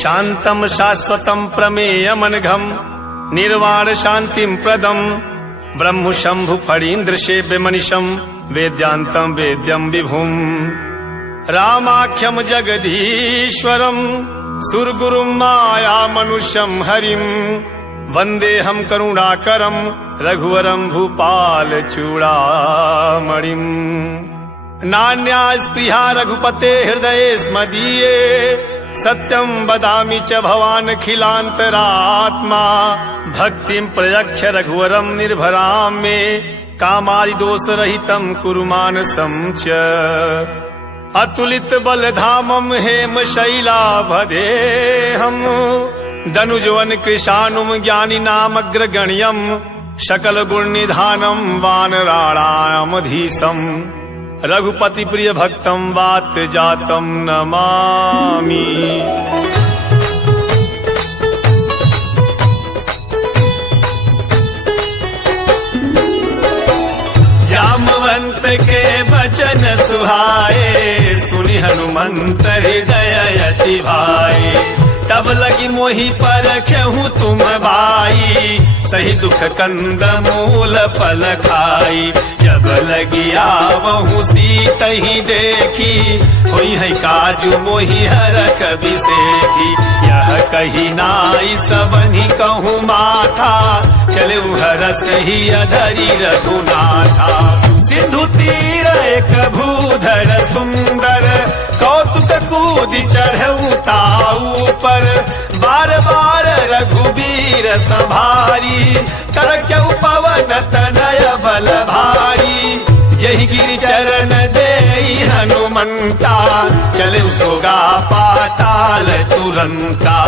शांतम शाश्वतम प्रमेयमनघम निर्वाण शांतिम प्रदम ब्रह्म शंभु फणीन्द्र सेव्य मनीषम वेद्यांतम वेद्यम विभुम रामाख्यम जगदीश्वरम सुरगुरुम माया मनुष्यम हरिम वंदेहम करुणाकरम रघुवरम भूपाल चूड़ामणिम नान्या स्पृहा रघुपते हृदये स्मदीये सत्यम वदामि च भवान् खिलान्तरात्मा भक्तिं प्रयच्छ रघुवरं निर्भरां मे कामादि दोष रहितं कुरु मानसं च अतुलित बलधामं हेम शैलाभदेहं दनुजवन कृशानुम ज्ञानिनामग्रगण्यं सकल गुण निधानं वानराणामधीशम् रघुपति प्रिय भक्तम वात जातम नमामि। जामवंत के वचन सुहाए सुनि हनुमंत हृदय अति भाए तब लगी मोहि परखहु तुम भाई सही दुख कंद मूल फल खाई जब लगी आवहु सीत ही देखी होई है काजू मोहि हर कवि सेठी यह कही नाई सबनी कहूँ माथा चले हरस ही अधरी रघुनाथा सिंधु तीर एक भूधर सुंदर कौतुक कूद चढ़ऊ ताऊ पर बार बार रघुबीर संभारी तरक्यऊ पवन तनय बल भारी जही गिरि चरण देई हनुमंता चले सोगा पाताल तुरंता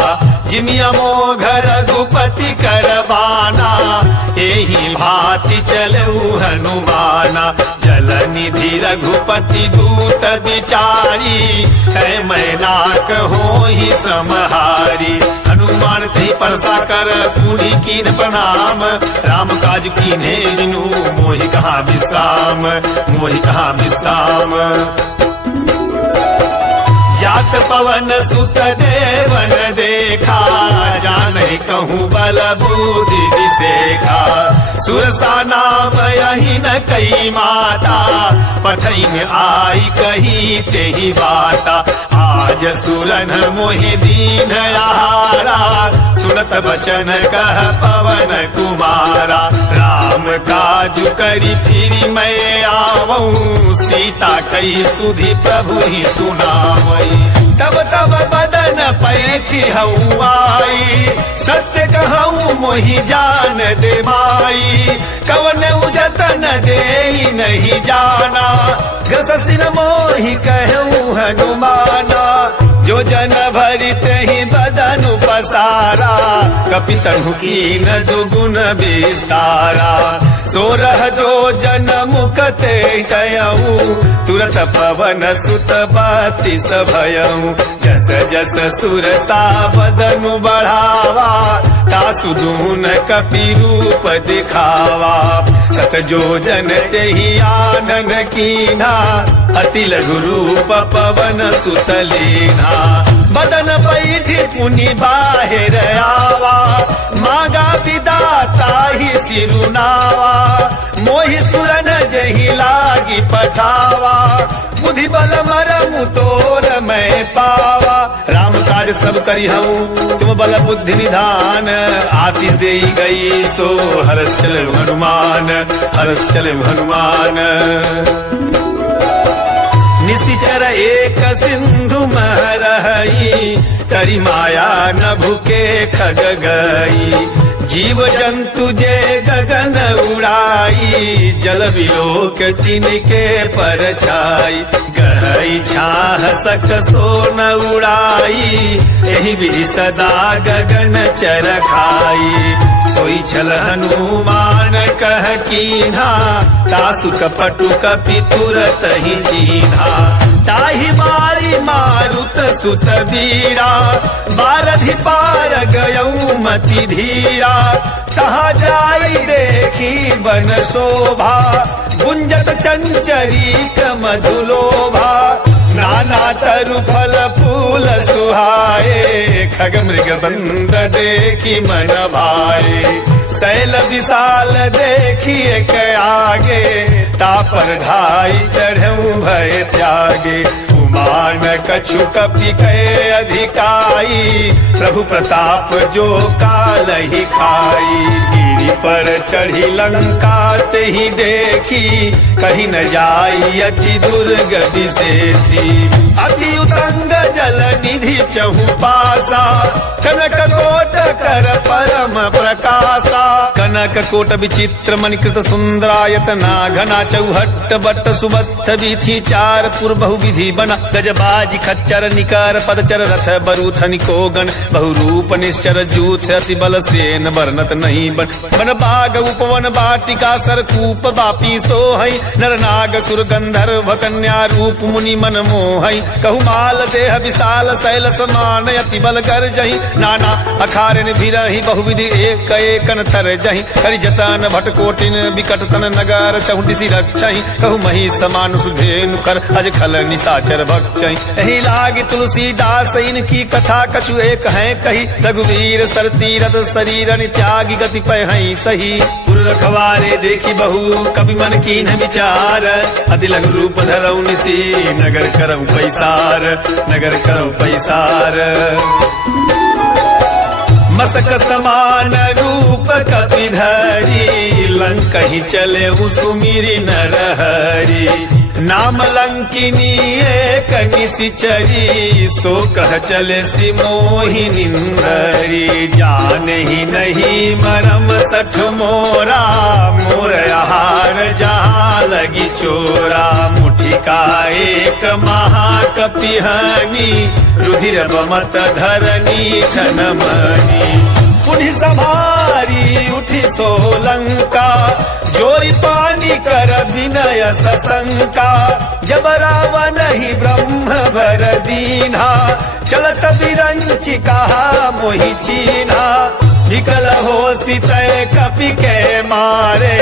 जिमिया मोघ रघुपति करबाना एही भांति चलऊ हनुमाना जल निधि रघुपति दूत बिचारी है मैनाक हो ही समहारी हनुमान कही परसा कर पूरी कीन प्रणाम राम काज कीन्हे बिनु मोहि कहा विश्राम मोहि कहा विश्राम जात पवन सुत देवन देखा जाने कहूँ बल बुद्धि विसेखा सुरसा नाम यही न कई माता पठई में आई कही तेही बाता आज सुरन मोहि दीन आहारा सुनत बचन कह पवन कुमारा राम काजु करी फिरी मैं आवऊं सीता कई सुधि प्रभु ही सुनावई तब तब बदन पैछि हऊ आई सत्य कहूँ मोहि जान दे माई कवन उजतन दे नहीं जाना गससिन मोहि कहूँ हनुमाना जो जन भरित ही बदन पसारा कपितनु कीन दुगुन विस्तारा सोरह जो जन मुखते जयऊ तुरत पवन सुत बत्तीस भयऊ जस जस सुरसा बदनु बढ़ावा तासु दून कपि रूप दिखावा सत जो जन तेहि आनन कीना अति लघु रूप पवन सुत लीना बदन पैठी पुनि बाहिर आवा मागा विदाता ही सिरुनावा मोहि सुरन जही लागी पठावा बुद्धि बल मरमु तोर मैं पावा राम काज सब करी हूँ तुम बल बुद्धि निधान आशीष दे गई सो हरस चले हनुमान हरस चले हनुमान निशिचर एक सिंधु महरही करी माया न भूके खग गई जीव जंतु जे गगन उड़ाई जल विलोक तिनके पर छाई गहई छाह सक सोन उड़ाई एहि विधि सदा गगन चर खाई सोई छल हनुमान कह कीन्हा तासु कपटु कपि तुरत ही चीन्हा ताहि मारी मारुत सुत बीरा बारधि पार गयऊ मति धीरा कहा जाई देखी बन शोभा गुंजत चंचरी मधुलोभा नाना तरु फल फूल सुहाए खग मृग बंद देखी मन भाए शैल विशाल देखिए के आगे तापर धाई चढ़ऊ भय त्यागे उमान कछु कपि के अधिकाई प्रभु प्रताप जो काल ही खाई गिरी पर चढ़ी लंका ते ही देखी कहीं न जाई अति दुर्ग विशेषी अति उतंग जल निधि चहु पासा कनक कोट कर परम प्रकाशा कनक कोट विचित्र मणिकृत सुंदरायतना घना चौहट्ट बट्ट सुबत्थ विधि चार पुर बहु विधि बना गजबाजी खच्चर निकर पदचर रथ बरूथ निकोगन बहुरूप निश्चर जूथ अति बल सेन वर्णत नहीं बन बाग उपवन बाटिका सरकूप बापी सोहई नर नाग सुर गंधर्व कन्या रूप मुनि मन मोहई कहु माल देह विशाल शैल समान अति बल कर जही नाना अखारन भिरहि बहुविधि एक एकन थर जही करि जतन भट कोटिन विकट तन नगर चहुदिसी रक्षहि कहु मही समान सुधेनु कर अज खल निशाचर भक्षहि एहि लागी तुलसीदास इनकी कथा कछु एक है कही रघुवीर सर तीरथ शरीरन त्यागी गति पै हई सही पुर रखवारे देखी बहु कवि मन कीन विचार अति लघु रूप धरऊ निसी नगर करऊ पैसार नगर करऊ पैसार मसक समान रूप कपि धरी लंक ही चले सुमिरि नरहरि नाम लंकिनी एक निशिचरी सो कह चले सि मोहि निंदरी जान ही नहीं मरम सठ मोरा मोर आहार जहाँ लगी चोरा मुठिका एक महाकपिहनी रुधिर बमत धरनी ठनमनी पुनि संभारी उठी सोलंका जोरी पानी कर विनय सशंका जब रावण ही ब्रह्म भर दीना चलत बिरंचि कहा मोहि चीना विकल हो सितय कपि के मारे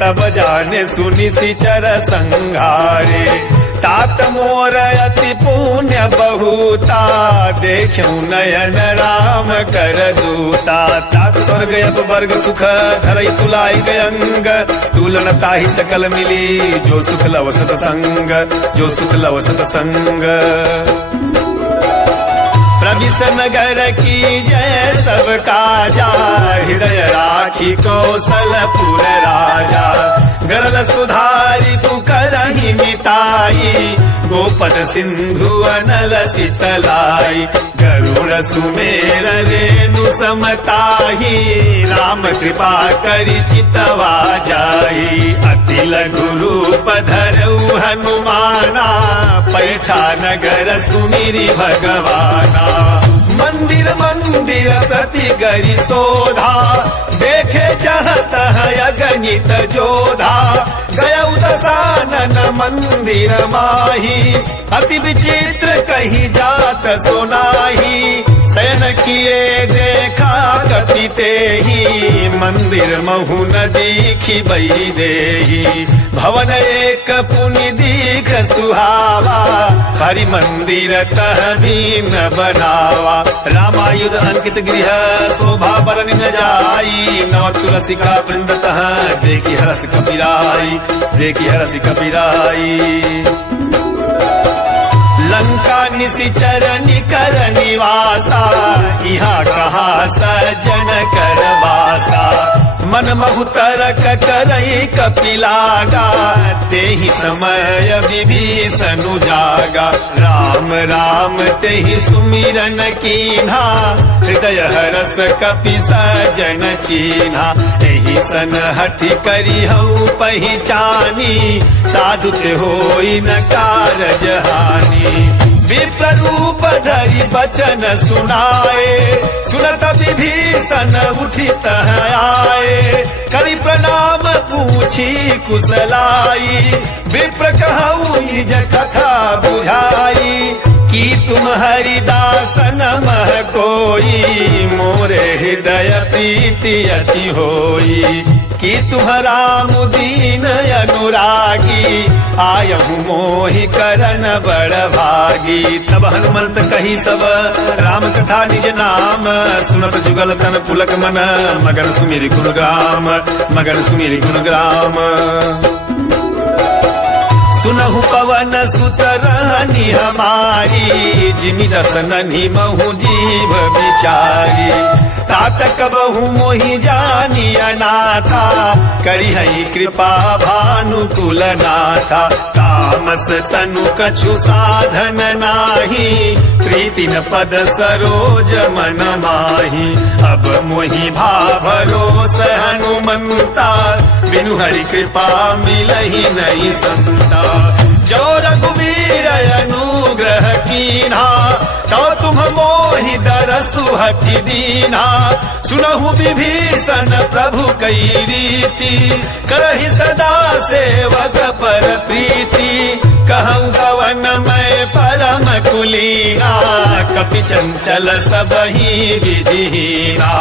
तब जाने सुनि सिचर संघारे तात मोर अति पुण्य बहुता देखूं नयन राम कर दूता तात स्वर्ग अपवर्ग सुख धरई तुलाई गयंग तुलन ताहि सकल मिली जो सुख लव सतसंग जो सुख लव सतसंग प्रविश नगर की जय सब काजा हृदय राखी कौशलपुर राजा गरल सुधारी तू करही मिताई गोपद सिंधु अनल शीतलाई गरुड़ सुमेर रेणु समताही राम कृपा करि चितवा जाई अति लघु रूप धरऊ हनुमाना पैठा नगर सुमिरि भगवाना मंदिर मंदिर प्रति गरि शोधा देखे जहत अगणित जोधा गया दशानन मंदिर माही अति विचित्र कही जात सुनाही शयन किए देखा गति तेहि मंदिर महु न दीखी बई देही भवन एक पुनि दीख सुहावा हरि मंदिर तह भी न बनावा रामायुध अंकित गृह शोभा बरन न जाई नव तुलसी का वृंदतः देखी हरस कपिराई देखी हरस कपिराई लंका निशिचर निकर निवासा यहाँ कहा सज्जन कर वासा मन महु तरक करई कपिलागा तेहि समय विभीषण जागा राम राम तेहि सुमिरन कीन्हा हृदय हरस कपि सजन चीन्हा एहि सन हठि करी हऊ पहिचानी साधु ते होई न कारज हानि विप्ररूप धरि बचन सुनाए सुनत विभीषण उठित आए करि प्रणाम पूछी कुशलाई विप्र कहऊ निज कथा बुझाई कि तुम हरिदासन मह कोई मोरे हृदय प्रीति अति होई कि तुम्हारा मुदीन अनुरागी आयहु मोहि करन बड़ भागी। तब हनुमंत कही सब राम कथा निज नाम सुनत जुगल तन पुलक मन मगन सुमिर गुणग्राम मगन सुमिर गुणग्राम। सुनहु पवन सुत रहनी हमारी जिमि दसननि महु जीव बिचारी। तातक बहु मोहि जानी अनाथा करिहै कृपा भानुकुल नाथा। तामस तनु कछु साधन नाही प्रीति न पद सरोज मन माही। अब मोहि भा भरोस हनुमंता बिनु हरि कृपा मिलहि नहीं संता। जो रघुवीर अनुग्रह कीन्हा तो तुम मोहि दरसु हठि दीन्हा। सुनहु विभीषण प्रभु कई रीति करहि सदा सेवक पर प्रीति। कहूँ कवन मैं परम कुलीना कपि चंचल सबहि विधिहीना।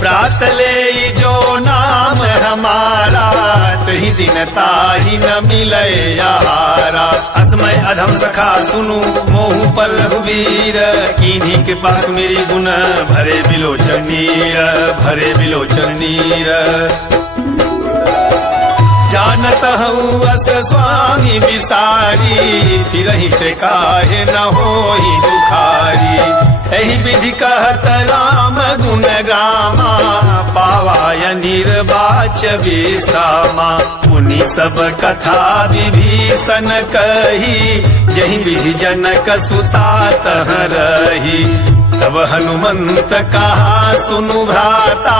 प्रात ले जो नाम हमारा तहि दिन ताहि न मिलय आहारा। असमय अधम सखा सुनु मोहु पर रघुवीर कीन्ही कृपा सुमिरि गुण भरे बिलोचन नीर भरे बिलोचन नीर। जानत हूँ अस स्वामी बिसारी फिरहि ते काहे न होहि दुखारी। एहि विधि कहत राम गुण गामा पावाय निर्वाच विसामा। मुनि सब कथा विभीषण कही जहि विधि जनक सुता तह रही। तब हनुमंत कहा सुनु भ्राता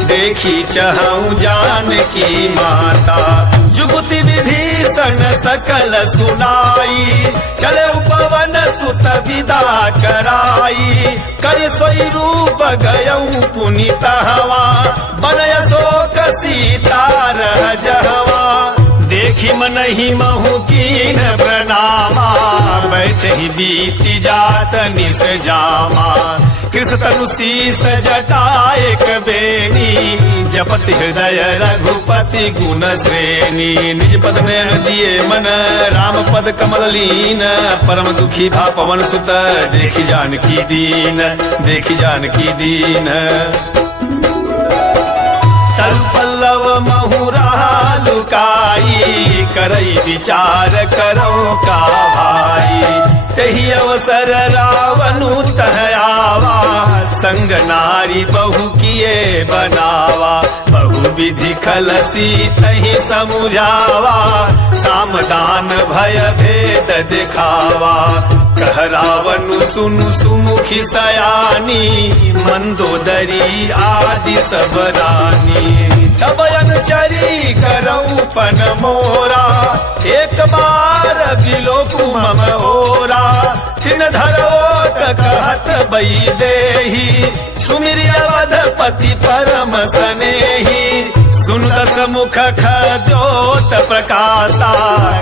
देखी चहु जानकी माता। जुगुति विभीषण सकल सुनाई चले पवन सुत विदा कराई। कर सोई रूप गयऊ पुनित हवा बनय शोक सीता रह जहवा। देखी मनहि महु कीन प्रणामा बैठहि बीति जात निस जामा। कृष तनु शीस जटाएक बेनी जपत हृदय रघुपति गुण श्रेणी। निज पद नयन दिए मन राम पद कमल लीन परम दुखी भा पवन सुत देखी जानकी दीन देखी जानकी दीन। तल पल्लव महुरा लुकाई करई विचार करो का भाई। तही अवसर रावनु तह आवा संग नारी बहु किए बनावा। बहु विधि खलसी तही समुझावा सामदान भय भेद दिखावा। कह रावनु सुनु सुमुखी सयानी मंदोदरी आदि सब रानी। तब अनुचरी करऊ पन मोरा एक बार बिलोकु मम ओरा। तिन धरोट कहत बई देही सुमिरि अवधपति परम सनेही। सुन दस मुख खद्योत प्रकाशा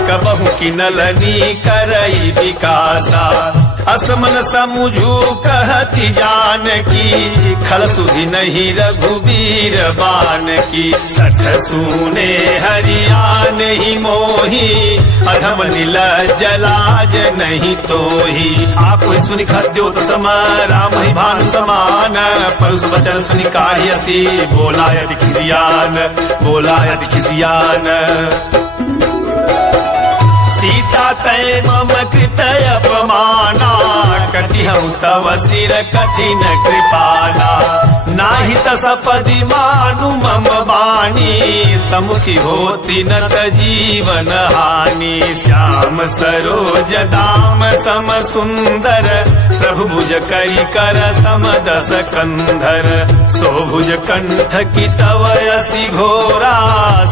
कबहु किनलनी करई विकासा। असमन समुझू कहती जानकी खल सुधि नहीं रघुवीर बान की। सठ सूने हरियान ही मोही अधम नील जलाज नहीं तोही। आप सुनि खद्योत सम राम ही भानु समान परुष वचन सुनि काढ़ियसी बोला यदि खिसियान बोला यदि खिसियान। सीता तय मम कृत अपमाना कटिहु तव सिर कठिन कृपाना। नाही तसपदि मानु मम बानी समुखी होती नत जीवन हानि। श्याम सरोज दाम सम सुंदर प्रभु भुज करी कर सम दस कंधर। सोभुज कंठ की तव यसी घोरा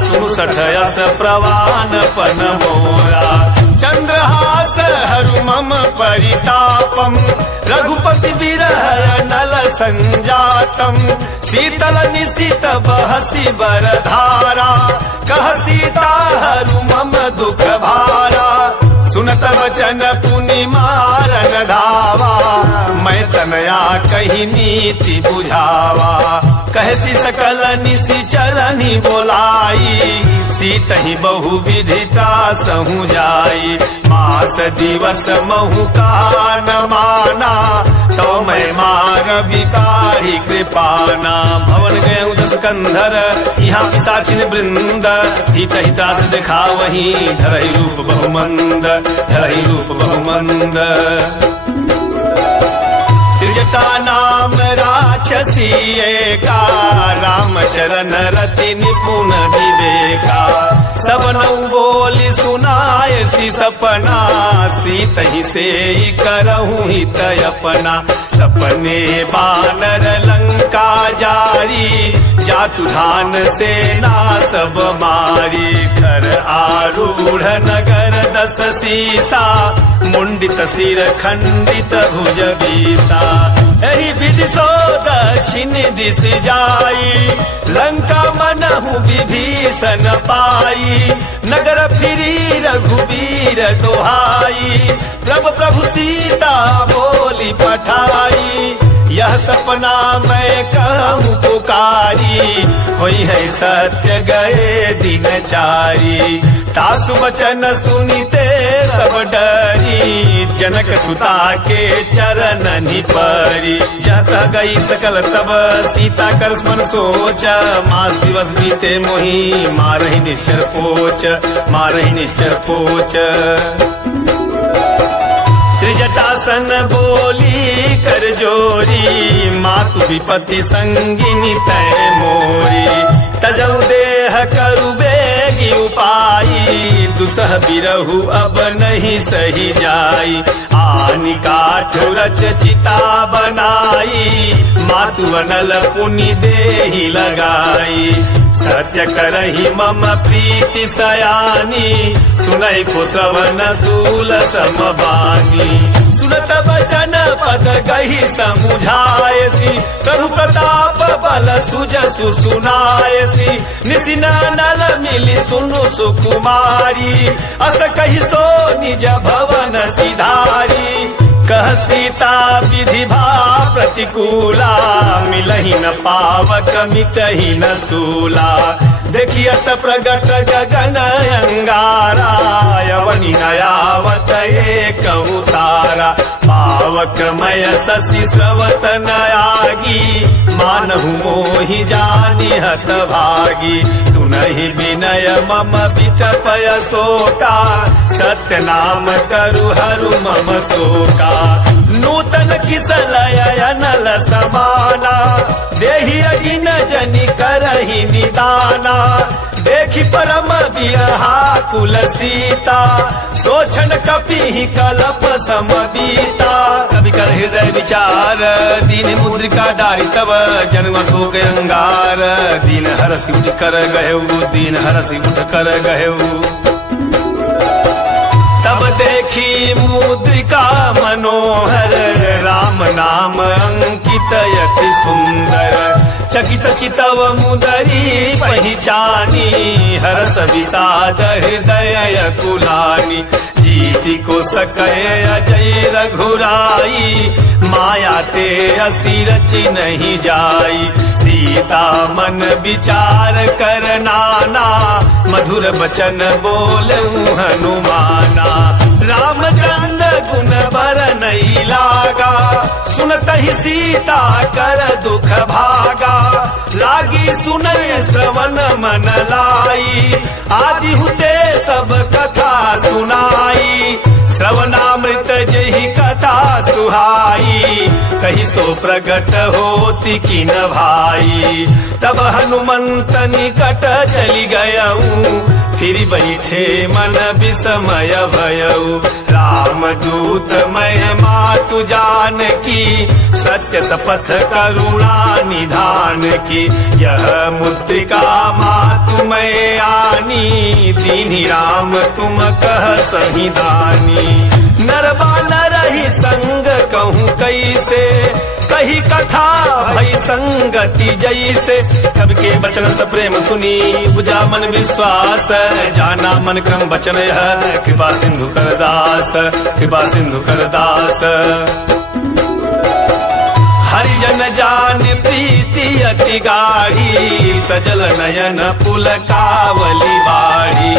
सुसठ यस प्रवान पन मोरा। चंद्रहास हरु मम परितापम रघुपति विरह नल संजातम। शीतल निशित बहसी बरधारा कह सीता हरु मम दुख भारा। सुनत वचन पुनि मारन धावा मैं तनया कही नीति बुझावा। कहसी सकल निसी चरनी बोलाई, सीतहि बहु विधिता सहु जाई। मास दिवस महु का न माना, तो मैं मार विकारी कृपाना। भवन गए दस कंधर, यहाँ पिशाचिन वृंद, सीतहि त्रास देखा वही, धरहि रूप बहुमंद, धरहि रूप बहुमंद। त्रिजटा नाम राक्षसी एका, रामचरण रति निपुण विवेका। सब नौ बोली सुनाए सी सपना, सीतहि से करहु हित अपना। सपने बानर लंका जारी, जातु धान सेना सब मारी। घर आरूढ़ नगर दस सीसा, मुंडित सिर खंडित भुज बीसा। एहि विधि सो दक्षिण दिश जाई, लंका मनहु विभीषण पाई। नगर फिरी रघुबीर दोहाई, प्रभु प्रभु सीता बोली पठाई। यह सपना मैं कहूँ पुकारी, होई है सत्य गए दिन चारी। तासु वचन सुनिते सब डरी, जनक सुता के चरण परी। जत गई सकल तब सीता कर स्मरण सोच, मास दिवस बीते मोही मारहि निश्चर पोच, मारहि निश्चर पोच। त्रिजटासन बोली कर जोरी, मातु विपत्ति संगिनी तय मोरी। तजऊ देह करु बेगी उपाई, दुसह बिरहु अब नहीं सही जाई। आनि काठ रच चिता बनाई, मातु अनल पुनि देहि लगाई। सत्य करहि मम प्रीति सयानी, सुनै को श्रवण सूल समबानी। सुनत वचन पद गही समुझायसी, प्रभु प्रताप बल सुजसु सुनायसी। निसिन नल मिली सुनु सुकुमारी, अस कहि सो निज भवन सिधारी। कह सीता विधि भा प्रतिकूला, मिलहि न पावक मिटहि न सूला। देखियत प्रगट गगन अंगारा, यवनि नयावत एक उतारा। पावक मय शशि स्रवत नयागी, मानहु मोहि जानि हत भागी। सुनहि विनय मम बिटपय शोका, सत्य नाम करु हरु मम शोका। नूतन किसलय अनल समाना, देहि अगिन जनि करहि निदाना। देखि परम बिरहा कुल सीता, सोचन कपि कलप समबीता। कवि कर हृदय विचार, दीन मुद्रिका डारि तब जन्म शोक अंगार। दीन हरसि उठ कर गहेउ, दीन हरसि उठ कर गहेउ। तब देखी मुद्रिका मनोहर, राम नाम अंकित यति सुंदर। चकित चितव मुदरी पहिचानी, हरस विषाद हृदय कुलानी। जीति को सकय अजय रघुराई, माया ते असी रचि नहीं जाई। सीता मन विचार कर नाना, मधुर बचन बोलऊं हनुमाना। रामचंद्र गुण बर नहीं लागा, सुनत ही सीता कर दुख भागा। लागी सुनय श्रवण मन लाई, आदि हुते सब कथा सुनाई। श्रवणामृत जहि कथा सुहाई, कही सो प्रगट होती किन भाई। तब हनुमंत निकट चली गयऊ, फिर बैठे मन विस्मय भयऊ। राम दूत मैं मातु जान की, सत्य शपथ करुणा निधान की। यह मुद्रिका मातु मैं आनी, दीनि राम तुम कह सही दानी। नरबा नरहि संग कहूँ कैसे, कही कथा भई संगति जैसे। कवि के बचन स प्रेम सुनी, बुझा मन विश्वास। जाना मन क्रम बचन है, कृपा सिंधु कर दास, कृपा सिंधु कर दास। अति गाढ़ी सजल नयन पुलकावली बाढ़ी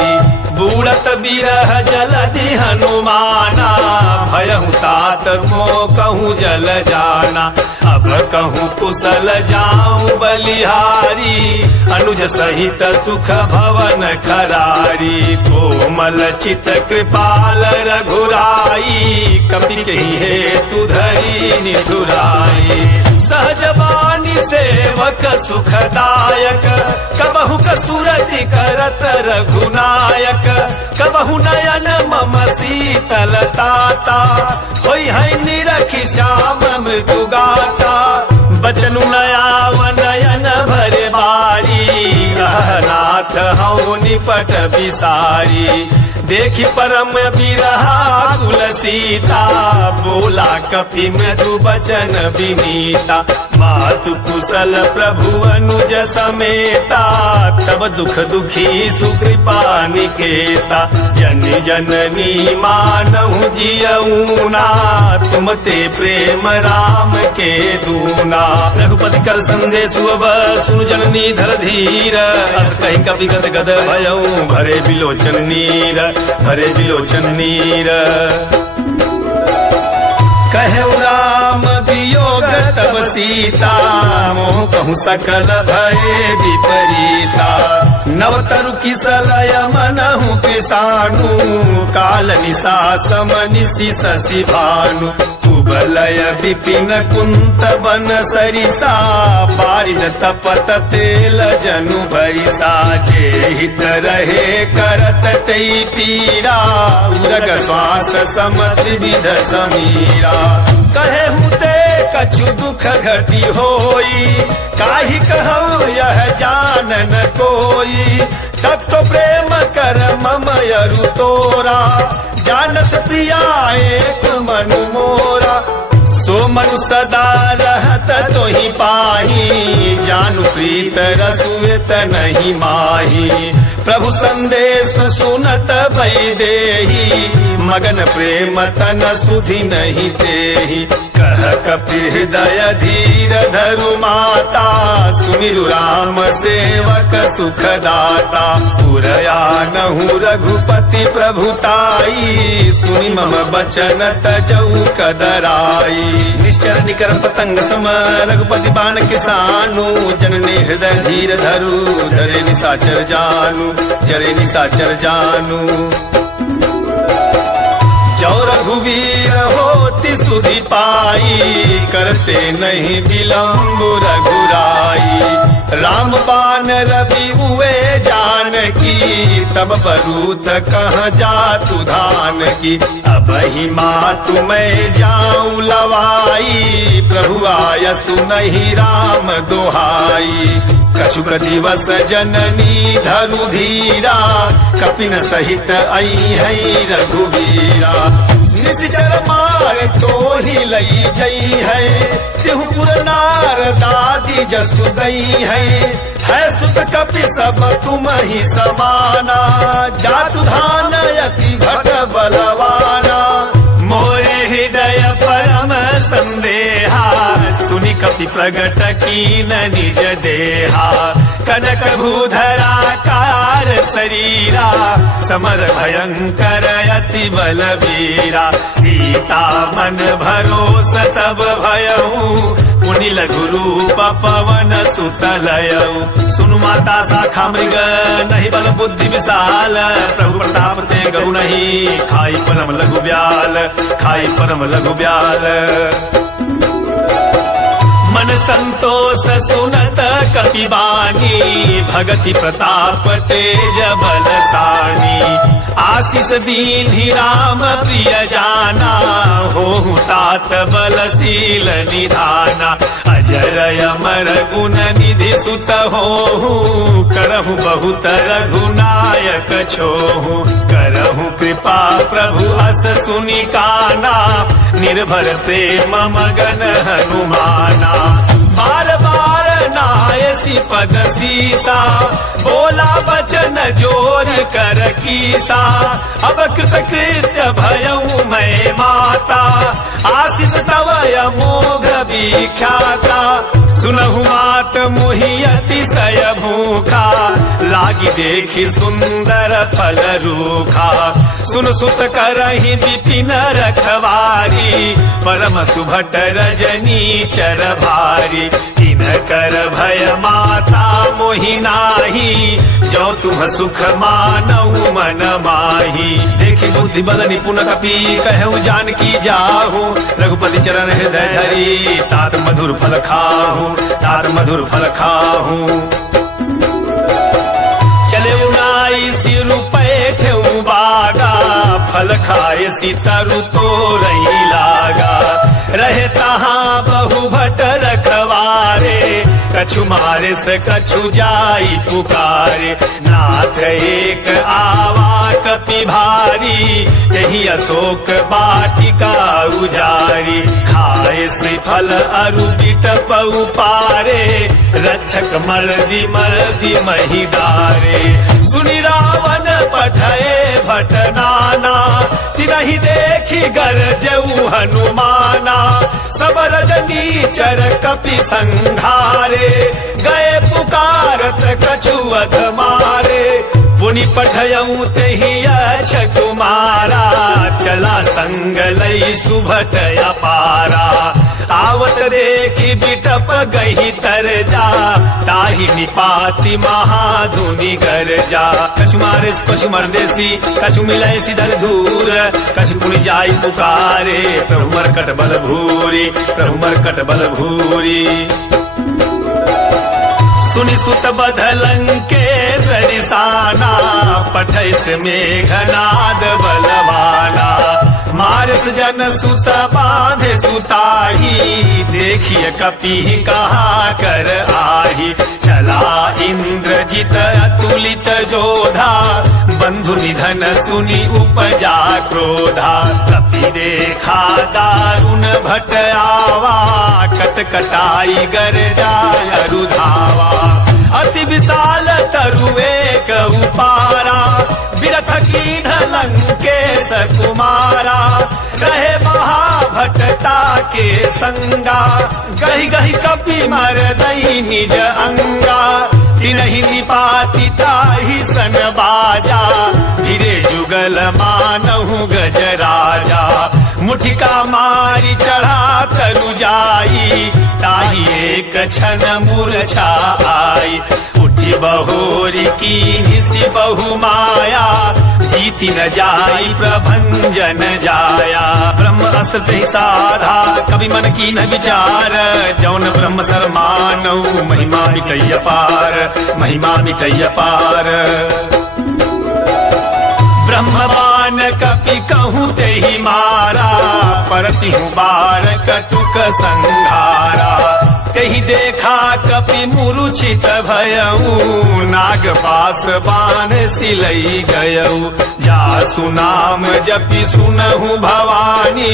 बूढ़त बिरह जलधि हनुमाना भयहु तात मो कहूँ जल जाना अब कहूँ कुशल जाऊं बलिहारी अनुज सहित सुख भवन खरारी कोमल चित कृपाल रघुराई कपि कही हेतु धरी निधुराई सहजबानी सेवक सुखदायक कबहु कसुरति करत रघुनायक कबहु नयन मम शीतलताता होई है निरखि श्याम मृदु गाता बचनु नयाव नयन भरे बारी नाथ हऊ निपट बिसारी देखी परम बिरहा कुल सीता बोला कपि मृदु बचन विनीता मातु कुशल प्रभु अनुज समेता तब दुख दुखी सुकृपा निकेता जन जननी मानहु जियऊना तुम ते प्रेम राम के दूना रघुपति कर संदेशु अब सुनु जननी धर धीर अस कहि कपि गद गद भयऊ भरे बिलोचन नीर भरे बिलोचन नीर कहु राम वियोग तब सीता मोह कहूँ सकल भये विपरीता नवतरु किसलय मनहु कृषाणु काल निशा समनिशि शशि भानु कुबलय विपिन कुंत बन सरिसा बारिद तपत तेल जनु भरिसा जे हित रहे करत तई पीरा उरग श्वास समत विध समीरा कहे हुते कछु दुख घटी होई काहि कहूँ यह जानन कोई तब तो प्रेम कर मम यरु तोरा जानत प्रिया एक मनु मोरा सो मनु सदा रहत तो ही पाही जानु प्रीत रसुत नहीं माही प्रभु संदेश सुनत भई देही मगन प्रेम तन सुधि नहीं देही कह कपि हृदय धीर धरु माता सुमिरु राम सेवक सुखदाता पुरया नहु रघुपति प्रभुताई सुनि मम बचन तजऊ कदराई निश्चर निकर पतंग सम रघुपति बाण किसानु जननी हृदय धीर धरु धरे निशाचर जानु जरे निशाचर जानु जो रघुवीर होति सुधि पाई करते नहीं विलम्ब रघुराई राम बाण रवि हुए जानकी तब बरूत कहाँ जातु धान की अब ही मातु मैं जाऊं लवाई प्रभु आयसु नहीं राम दोहाई कछुक दिवस जननी धरु धीरा कपिन सहित आई है रघुवीरा निश्चर मार तो ही लई जई है तिहुपुर नार दादी जसु गई है सुत कपि सब तुम ही समाना जातु धान यति घट बलवाना मोरे हृदय परम संदेहा सुनि कपि प्रगट कीन निज देहा कनक भूधराकार शरीरा समर भयंकर अति बलवीरा सीता मन भरोस तब भयऊ पुनि लघु रूप पवन सुतलयऊ सुनु माता शाखा मृग नहीं बल बुद्धि विशाल प्रभु प्रताप ते गौ नहीं खाई परम लघु ब्याल खाई परम लघु ब्याल मन संतोष सुनत कपि बानी भगति प्रताप तेज बल सानी आशीष दीन्हि राम प्रिय जाना होहु तात बलशील निधाना अजर अमर गुण निधि सुत होहु करहु बहुत रघुनायक छोहु करहु कृपा प्रभु अस सुनि काना निर्भर प्रेम मगन हनुमाना बार बार नायसी पद सीसा बोला वचन जोर कर कीसा अब कृतकृत्य भयऊ मैं माता आशीष तव अमोघ विख्याता सुनहु मात मोहि अतिशय भूखा, लागी देखी सुंदर फल रूखा। सुन सुत करहि विपिन रखवारी, परम सुभट रजनी चर भारी। तीन कर भय माता मोहि नाही, जो तुम सुख मानऊ मन माही। देखी बुद्धि बल निपुण कपि, कहूँ जानकी जाहू। रघुपति चरण हृदय धरी, तात मधुर फल खाहू, तात मधुर फल खाहू। चले उनाई सिर पैठ बागा, फल खाए सितरु तो रही लागा। रहे तहाँ बहु भट रखवारे, कछु मारे से कछु जाई पुकारे। नाथ एक आवा कपि भारी, यही अशोक बाटिका उजारी। खाए से फल अरु बिटप पारे, रक्षक मर्दी मर्दी मही डारे। सुनि रावण पठये भट नाना, तिनहि देखी गरजऊ हनुमाना। सब रजनी चर कपि संघारे, गए पुकारत कछु अध मारे। पुनि पठयऊ तेहि अक्ष कुमारा, चला संग लई सुभट अपारा। आवत देखी बिटप गही तर जा, ताहि निपाति महाधुनि गर जा। कछु मारे कछु मरदेसी, कछु मिले सिधर धूर। कछु पुनि जाई पुकारे, प्रभु मरकट बल भूरी, प्रभु मरकट बल भूरी। सुनि सुत बधलंके सरिसाना, पठैस मेघनाद बलवाना। मारस जन सुत बांधे सुताही, देखिए कपि कहा कर आही। चला इंद्रजित अतुलित जोधा, बंधु निधन सुनि उपजा क्रोधा। कपि देखा दारुण भट आवा, कटकटाई गर जाय रुधावा। अति विशाल तरु एक उपारा, बिरथ कीन्ह लंकेश कुमारा। रहे महाभटता के संगा, गही गही कपि मर दई निज अंगा। तिनहि निपाति ताहि सन बाजा, भिरे जुगल मानहु गज राजा। मुठिका मारी चढ़ा तरु जाई, ताहि एक क्षण मूर्छा आई। उठी बहोरी की निसी बहु माया, जीति न जाई प्रभंजन जाया। ब्रह्म अस्त्र तेहि साधा, कवि मन की न विचार। जौन ब्रह्म सर मानऊ, महिमा मिटैय पार, महिमा मिटैय पार। ब्रह्मवान कपि कहूँ तेहि मारा, परतिहु बार कटुक संघारा। तेहि देखा कपि मूर्छित भयऊ, नाग पास बाण सिलई गयऊ। जासु नाम जपि सुनहु भवानी,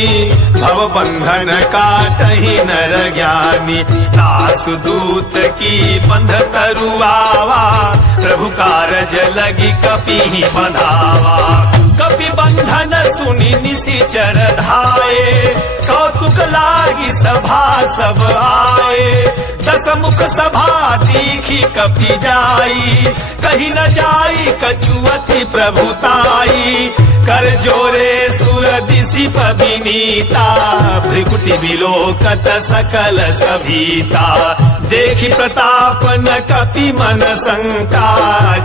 भव बंधन काटहि नर ज्ञानी। दासु दूत की बंध तरुआवा, प्रभु कारज लगी कपि बंधावा। कपि बंधन सुनि निशिचर धाये, कौतुक लागी सभा सब आए। दस मुख सभा दीखी कपि जाई, कही न जाई कछुअति प्रभुताई। कर जोरे सुर दिशि पविनीता, भृकुटि विलोकत सकल सभीता। देखी प्रताप न कपि मन शंका,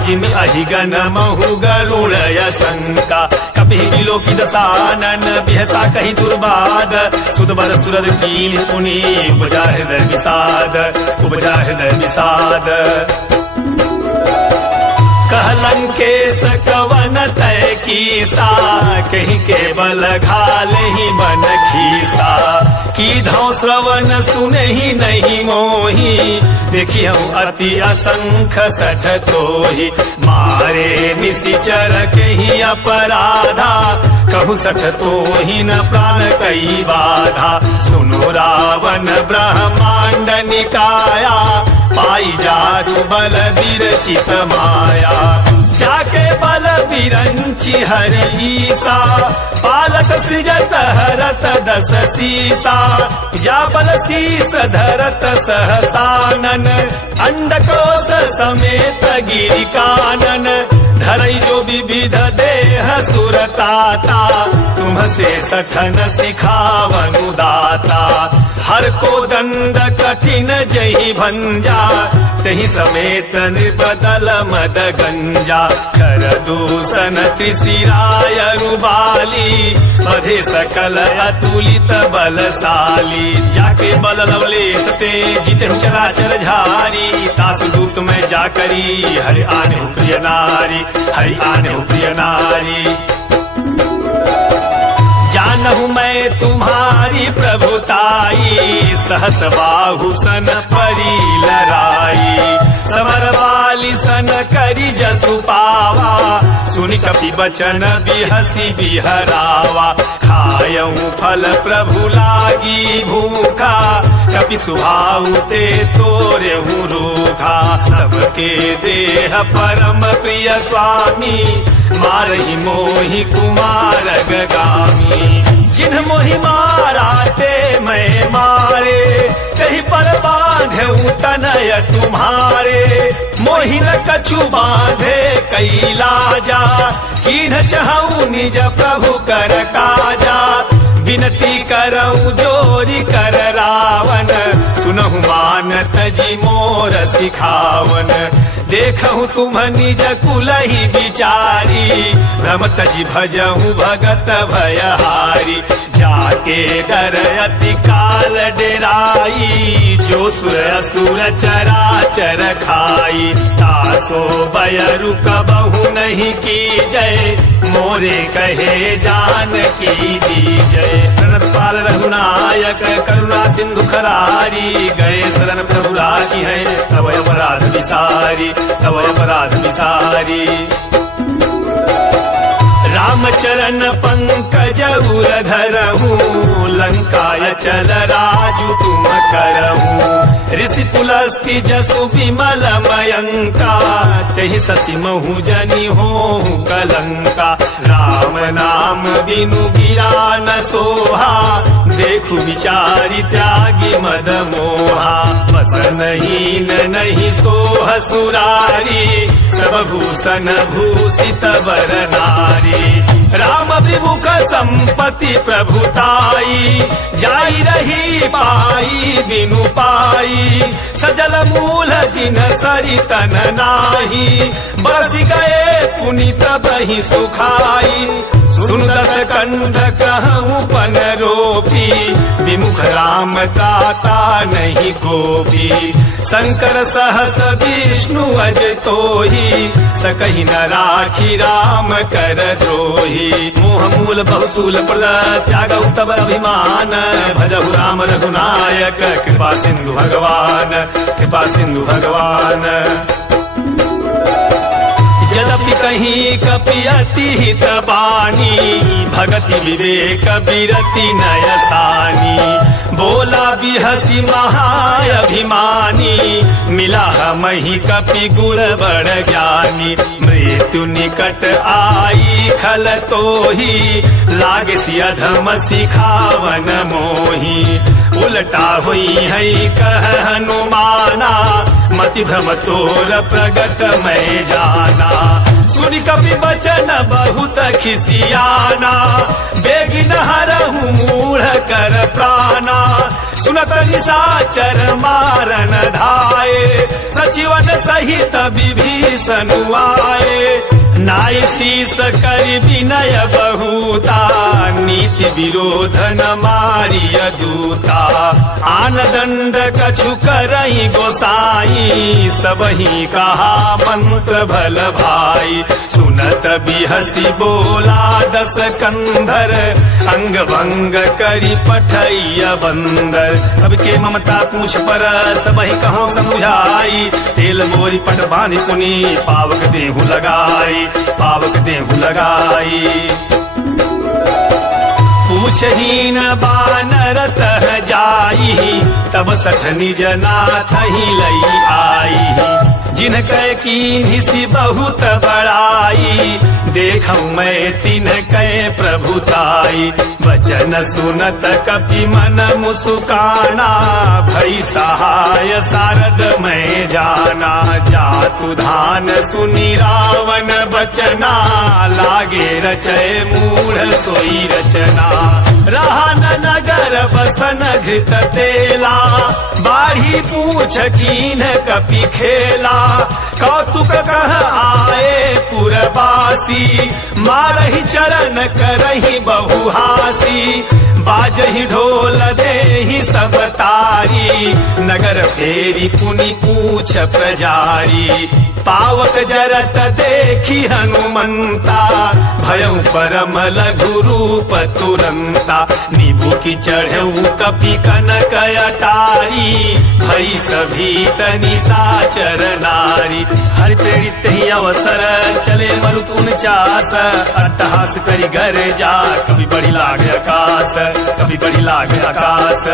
जिमि अहिगन महु गरुड़ शंका। कपि विलोकी दसानन, बिहसा कही दुर्बाद। सुत बल सुरद कीन पुनि, उपजा हृदय विषाद, उपजा हृदय विषाद। कहलंकेश कवन तय कीसा, कहीं केवल घाल ही मन खीसा। की धौ श्रवण सुनहि नहीं मोही, देखियो अति असंख्य सठ तोहि। मारे निशिचर कहीं अपराधा, कहु सठ तोहि न प्राण कई बाधा। सुनो रावण ब्रह्मांड निकाया, पाई जासु बल विरचित माया जाके बल विरंचि हरीसा पालक सृजत हरत दस सीसा जा बल शीस धरत सहसानन अंडकोश समेत गिरि कानन धरई जो विविध देह सुरताता तुम्हसे सठन सिखावनु दाता हर को दंड कठिन जही भंजा तही समेत निर्बदल मद गंजा कर दूषण त्रिशिराय रुबाली बधे सकल अतुलित बलशाली जाके बल लवलेश ते जीते चराचर झारी तासु दूत में जाकरी हरि आने हो प्रिय नारी हरि आने हो प्रिय नारी जानहु मैं तुम्हारी प्रभुताई सहस बाहु सन परी लराई समर वाली सन करी जसु पावा सुनि कपि बचन बिहसी बिहरावा खायऊ फल प्रभु लागी भूखा कपि सुभाऊ ते तोरेहु रूखा सबके देह परम प्रिय स्वामी मारहि मोहि कुमार गामी जिन्ह मोहि मारा ते मैं मारे कहीं पर बांधे तनय तुम्हारे मोहि न कछु बांधे कैलाजा कीन्ह चाहूं निज प्रभु कर काजा विनती करऊं जोरी कर रावण सुनहु मानत जी मोर सिखावन देखहु तुम निज कुलहि विचारी रमत जी भजहु भगत भयहारी जाके डर अति काल डेराई जो सुर असुर चराचर खाई तासो बयरु कबहु नहीं की जय मोरे कहे जान की दी जय शरणपाल रघुनायक करुणा सिंधु खरारी गए शरण प्रभु राखी है तब अपराध विसारी तब अपराध विसारी रामचरण पंकज उर धरहूँ लंकाय चल राजु तुम करहूँ ऋषि पुलस्ति जसु विमल मयंका तेहि ससि महु जनि होहु कलंका राम नाम बिनु गिरा न सोहा देखु विचारि त्यागी मद मोहा बस नहीं सोह सुरारी सब भूषण भूषित वर नारी राम विमुख संपत्ति प्रभुताई जाई रही पाई बिनु पाई सजल मूल जिन सरितन नाही बरस गए पुनित बही सुखाई सुंदर कंठ कहूँ पन रोपी विमुख राम ताता नहीं गोपी शंकर सहस विष्णु अज तोही सकहि न राखी राम कर द्रोही मोह मूल बहुसूल प्रद त्यागौ तब अभिमान भजहु राम रघुनायक कृपा सिंधु भगवान कृपा सिंधु भगवान यद्यपि कहीं कपि अति हित बानी भगति विवेक बिरति नयसानी बोला बिहसी महाअभिमानी मिला मही कपि गुण बड़ ज्ञानी मृत्यु निकट आई खल तोही लागे सी अधम सिखावन मोही उल्टा हुई है कह हनुमाना मति भ्रम तोर प्रगट मैं जाना सुनि कपि बचन बहुत खिसियाना बेगी नहरहु मूढ़ कर प्राणा सुनत निशाचर मारन धाये सचिवन सहित विभीषण आए नाई शीस कर विनय बहुता नीति विरोध न मारिय दूता आन दंड कछु करई गोसाई सबही कहा मंत्र भल भाई सुनत बिहसी बोला दस कंधर अंग भंग करी पठैया बंदर अब के ममता पूछ पर सबही कहो समझाई तेल मोरी पट बांधि पुनी पावक देहु लगाई पावक देहु लगाई मुछहीन बानर तह जाई तब सठ निज नाथ ही लई आई जिनकै कीन्ही सी बहुत बड़ाई देखऊं मैं तिनकै प्रभुताई वचन सुनत कपि मन मुसुकाना भई सहाय सारद मैं जाना जातु धान सुनी रावण बचना लागे रचय मूढ़ सोई रचना रहा न नगर बसन घृत तेला बाढ़ी पूछ कीन कपि खेला कौतुक कह आए पुरवासी मारही चरण करही बहुहासी बाजही ढोल देही सब तारी नगर फेरी पुनि पूछ प्रजारी पावक जरत देखी हनुमंता भयउ परम लघु रूप तुरंता नीबू की चढ़ऊ कपि कनक अटारी भई सभी तनि साचर नारी हरि प्रेरित ही अवसर चले मरुत 49 अट्टहास करी घर जा कभी बड़ी लागे आकाश कभी बड़ी लागे आकाश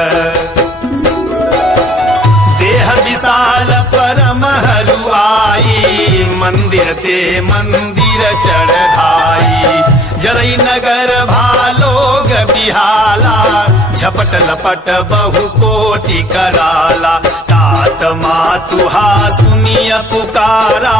देह विशाल परम हरुआई मंदिर ते मंदिर चढ़ाई जलई नगर भालोग बिहाला झपट लपट बहु कोटि कराला तात मातुहा सुनिय पुकारा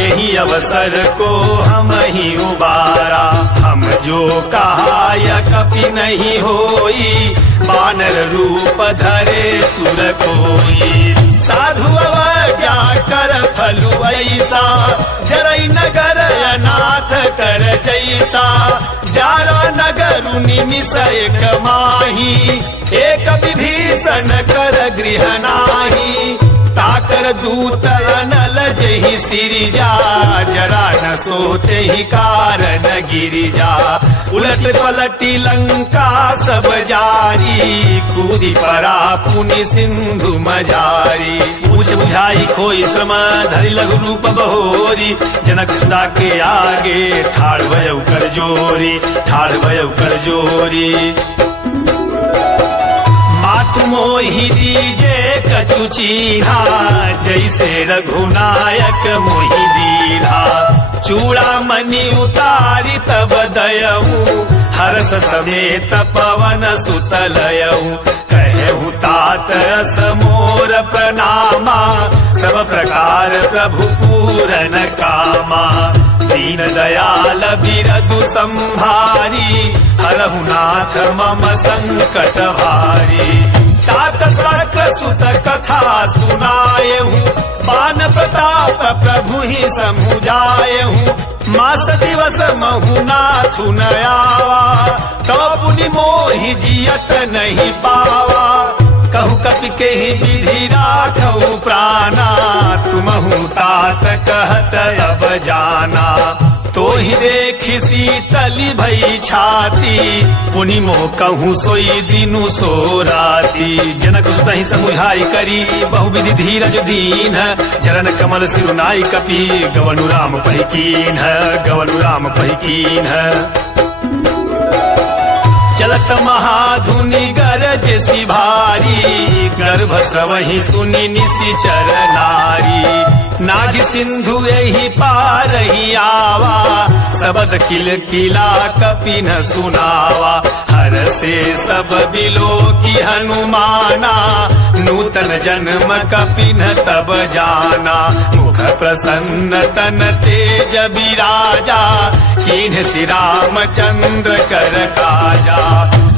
यही अवसर को हम ही उबारा हम जो कहाय कपि नहीं होई बानर रूप धरे सुर कोई साधु अवज्ञा कर फलु ऐसा जरई नगर अनाथ कर जैसा जारा नगर निमिष एक माही एक विभीषण कर गृह नाही ताकर दूत अनल जही सिरिजा जरा न सोते ही कारण गिरिजा उलट पलटी लंका सब जारी कूदी परा पुनि सिंधु मजारी पूछ बुझाई खोई श्रम धरि लघु रूप बहोरी जनक सुदा के आगे ठाड़ भयउ कर जोरी ठाड़ भयउ कर जोरी मातु मोहि दीजे कछु चीन्हा जैसे रघुनायक मोहि दीन्हा चूड़ा मणि उतारी तब दयऊ हर्ष समेत पवन सुतलयऊ कहु तात अस मोर प्रणामा सब प्रकार प्रभु पूरन कामा दीन दयाल बिरदु संभारी हरहु नाथ मम संकट भारी तात सक्र सुत कथा सुनायहूँ पान प्रताप प्रभु ही समुझायहूँ मास दिवस महु नाथु नयावा तो पुनि मोहि जियत नहीं पावा कहु कपि के विधि राखऊ प्राणा तुमहु तात कहत अब जाना तो ही देखी शीतली भई छाती पुनि मोह कहूँ सोई दिनु सो राती जनक सुत ही समुझाई करी बहुविधि धीरज दीन चरण कमल सिरुनाई कपि गवनु राम पहिकीन गवनु राम पहिकीन चलत महाधुनि गरज सी भारी गर्भ स्रवहि सुनि निशिचर नारी नाग सिंधु यही पार ही आवा सबद किल किला कपि न सुनावा हर से सब बिलो की हनुमाना नूतन जन्म कपि न तब जाना मुख प्रसन्न तन तेज बिराजा कीन्ह श्री राम चंद्र कर काजा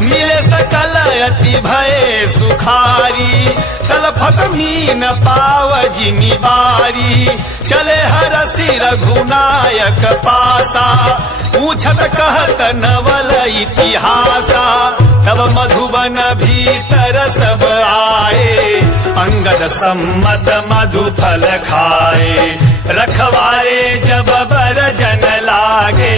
मिले सकल अति भय सुखारी तलफत मीन पाव जिनि बारी चले हरसि रघुनायक पासा पूछत कहत नवल इतिहासा तब मधुबन भीतर सब आए अंगद सम्मत मधु फल खाए रखवारे जब बर जन लागे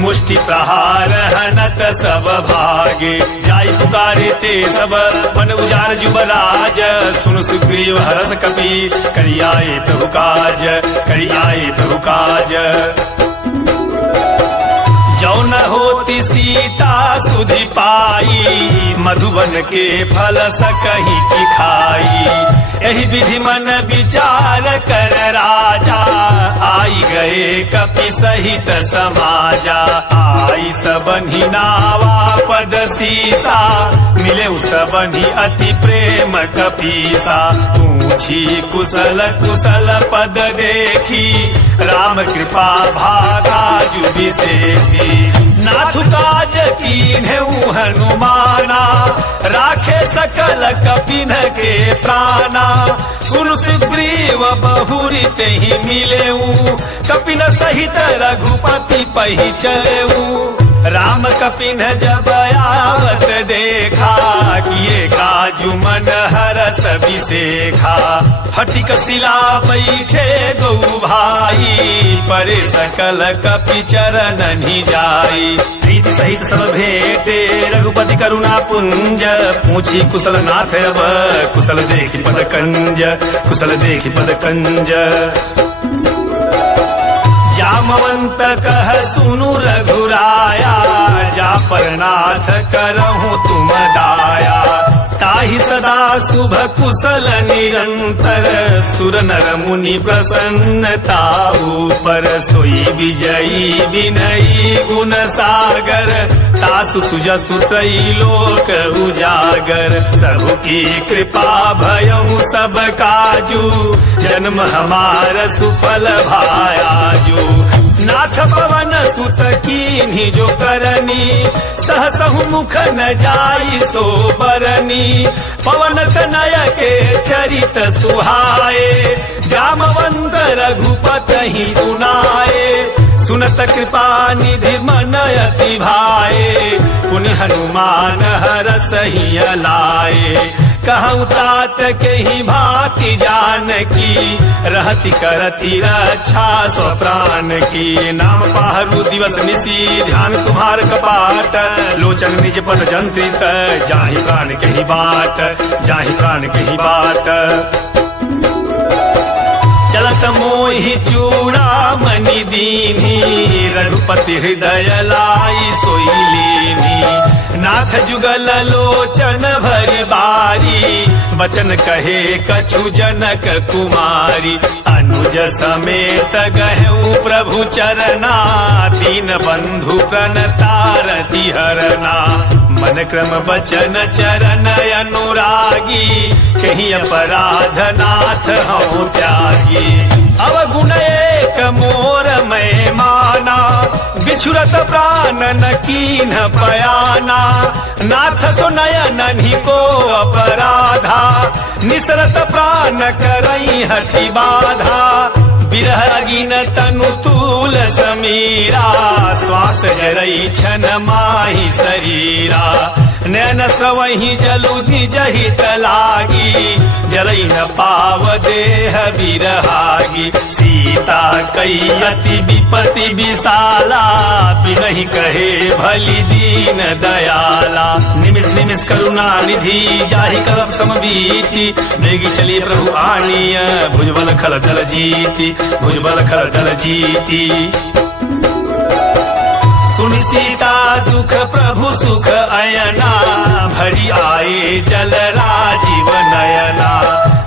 मुष्टि प्रहार हनत सब भागे जाई पुकारे ते सब वन उजार जुबराज सुन सुग्रीव हरस कपि करियाए प्रभु काज करियाए प्रभु काज जौन होती सीता सुधि पाई, मधुबन के फल सकही की खाई। यही विधि मन विचार कर राजा, आई गए कपि सहित समाजा। आई सबनि नावा पद सीसा, मिले सबनि अति प्रेम कपीसा। पूछी कुशल कुशल पद देखी, राम कृपा भागा जु विशेषी। नाथु काज कीन्हु हनुमाना, राखे सकल कपिन के प्राणा। सुन सुग्रीव बहुरी तेहि मिलेऊ, कपिन सहित रघुपति पहि चलेऊ। राम कपिन जब आवत देखा, किए काजु मन हरस विसेखा। फटिक शिला बैठे दो भाई, परे सकल कपि चरणनि जाई। प्रीति सहित सब भेटे रघुपति करुणा पुंज, पूछी कुशल नाथ अब कुशल देखि पद कंज, कुशल देखि पद कंज। जामवंत कह सुनु रघुराया, जा पर नाथ करहु तुम दाया। ताहि सदा शुभ कुशल निरंतर, सुर नर मुनि प्रसन्नता ऊपर। सोई विजयी विनयी गुण सागर, तासु सुजसु त्रैलोक उजागर। प्रभु की कृपा भयउ सब काजू, जन्म हमार सुफल भायाजू। नाथ पवन सुत कीन्ही जो करनी, सहसहु मुख न जाई सो बरनी। पवन तनय के चरित सुहाए, जामवंत रघुपति सुनाए। सुनत कृपा निधि मन अति भाए, पुनि हनुमान हरसहि लाए। कहूँ तात के ही भांति जानकी, रहति करति रक्षा स्व प्राण की। नाम पाहरु दिवस निसी, ध्यान तुम्हार कपाट। लोचन निज पद जंत्रित, जाहि प्राण के ही बाट, जाहि प्राण के ही बाट। चलत मोहि चूड़ामणि दीन्ही, रघुपति हृदय लाई सोई लीन्ही। नाथ जुगल लोचन भरि बारी, बचन कहे कछु जनक कुमारी। अनुज समेत गहु प्रभु चरना, दीन बंधु प्रणतारति हरना। मन क्रम बचन चरण अनुरागी, कहीं अपराध नाथ हूँ त्यागी। अवगुण एक मोर मैं माना, बिछुरत प्राण न कीन पयाना। नाथ सुनयन को अपराधा, निसरत प्राण करई हठि बाधा। बिरह अगिन तनु तूल समीरा, श्वास जरई छन माही शरीरा। नैन स्रवहि जलु निज हित लागी, जलई न पाव देह बिरहागी। सीता कई अति विपति विशाला, बिनहि कहे भली दीन दयाला। निमिष निमिष करुणा निधि, जाहि कलप समबीति। बेगी चली प्रभु आनिय, भुजबल खल दल जीति, भुजबल खल दल जीति। सुनि सीता दुख प्रभु सुख अयना, भरी आए जल राजीव नयना।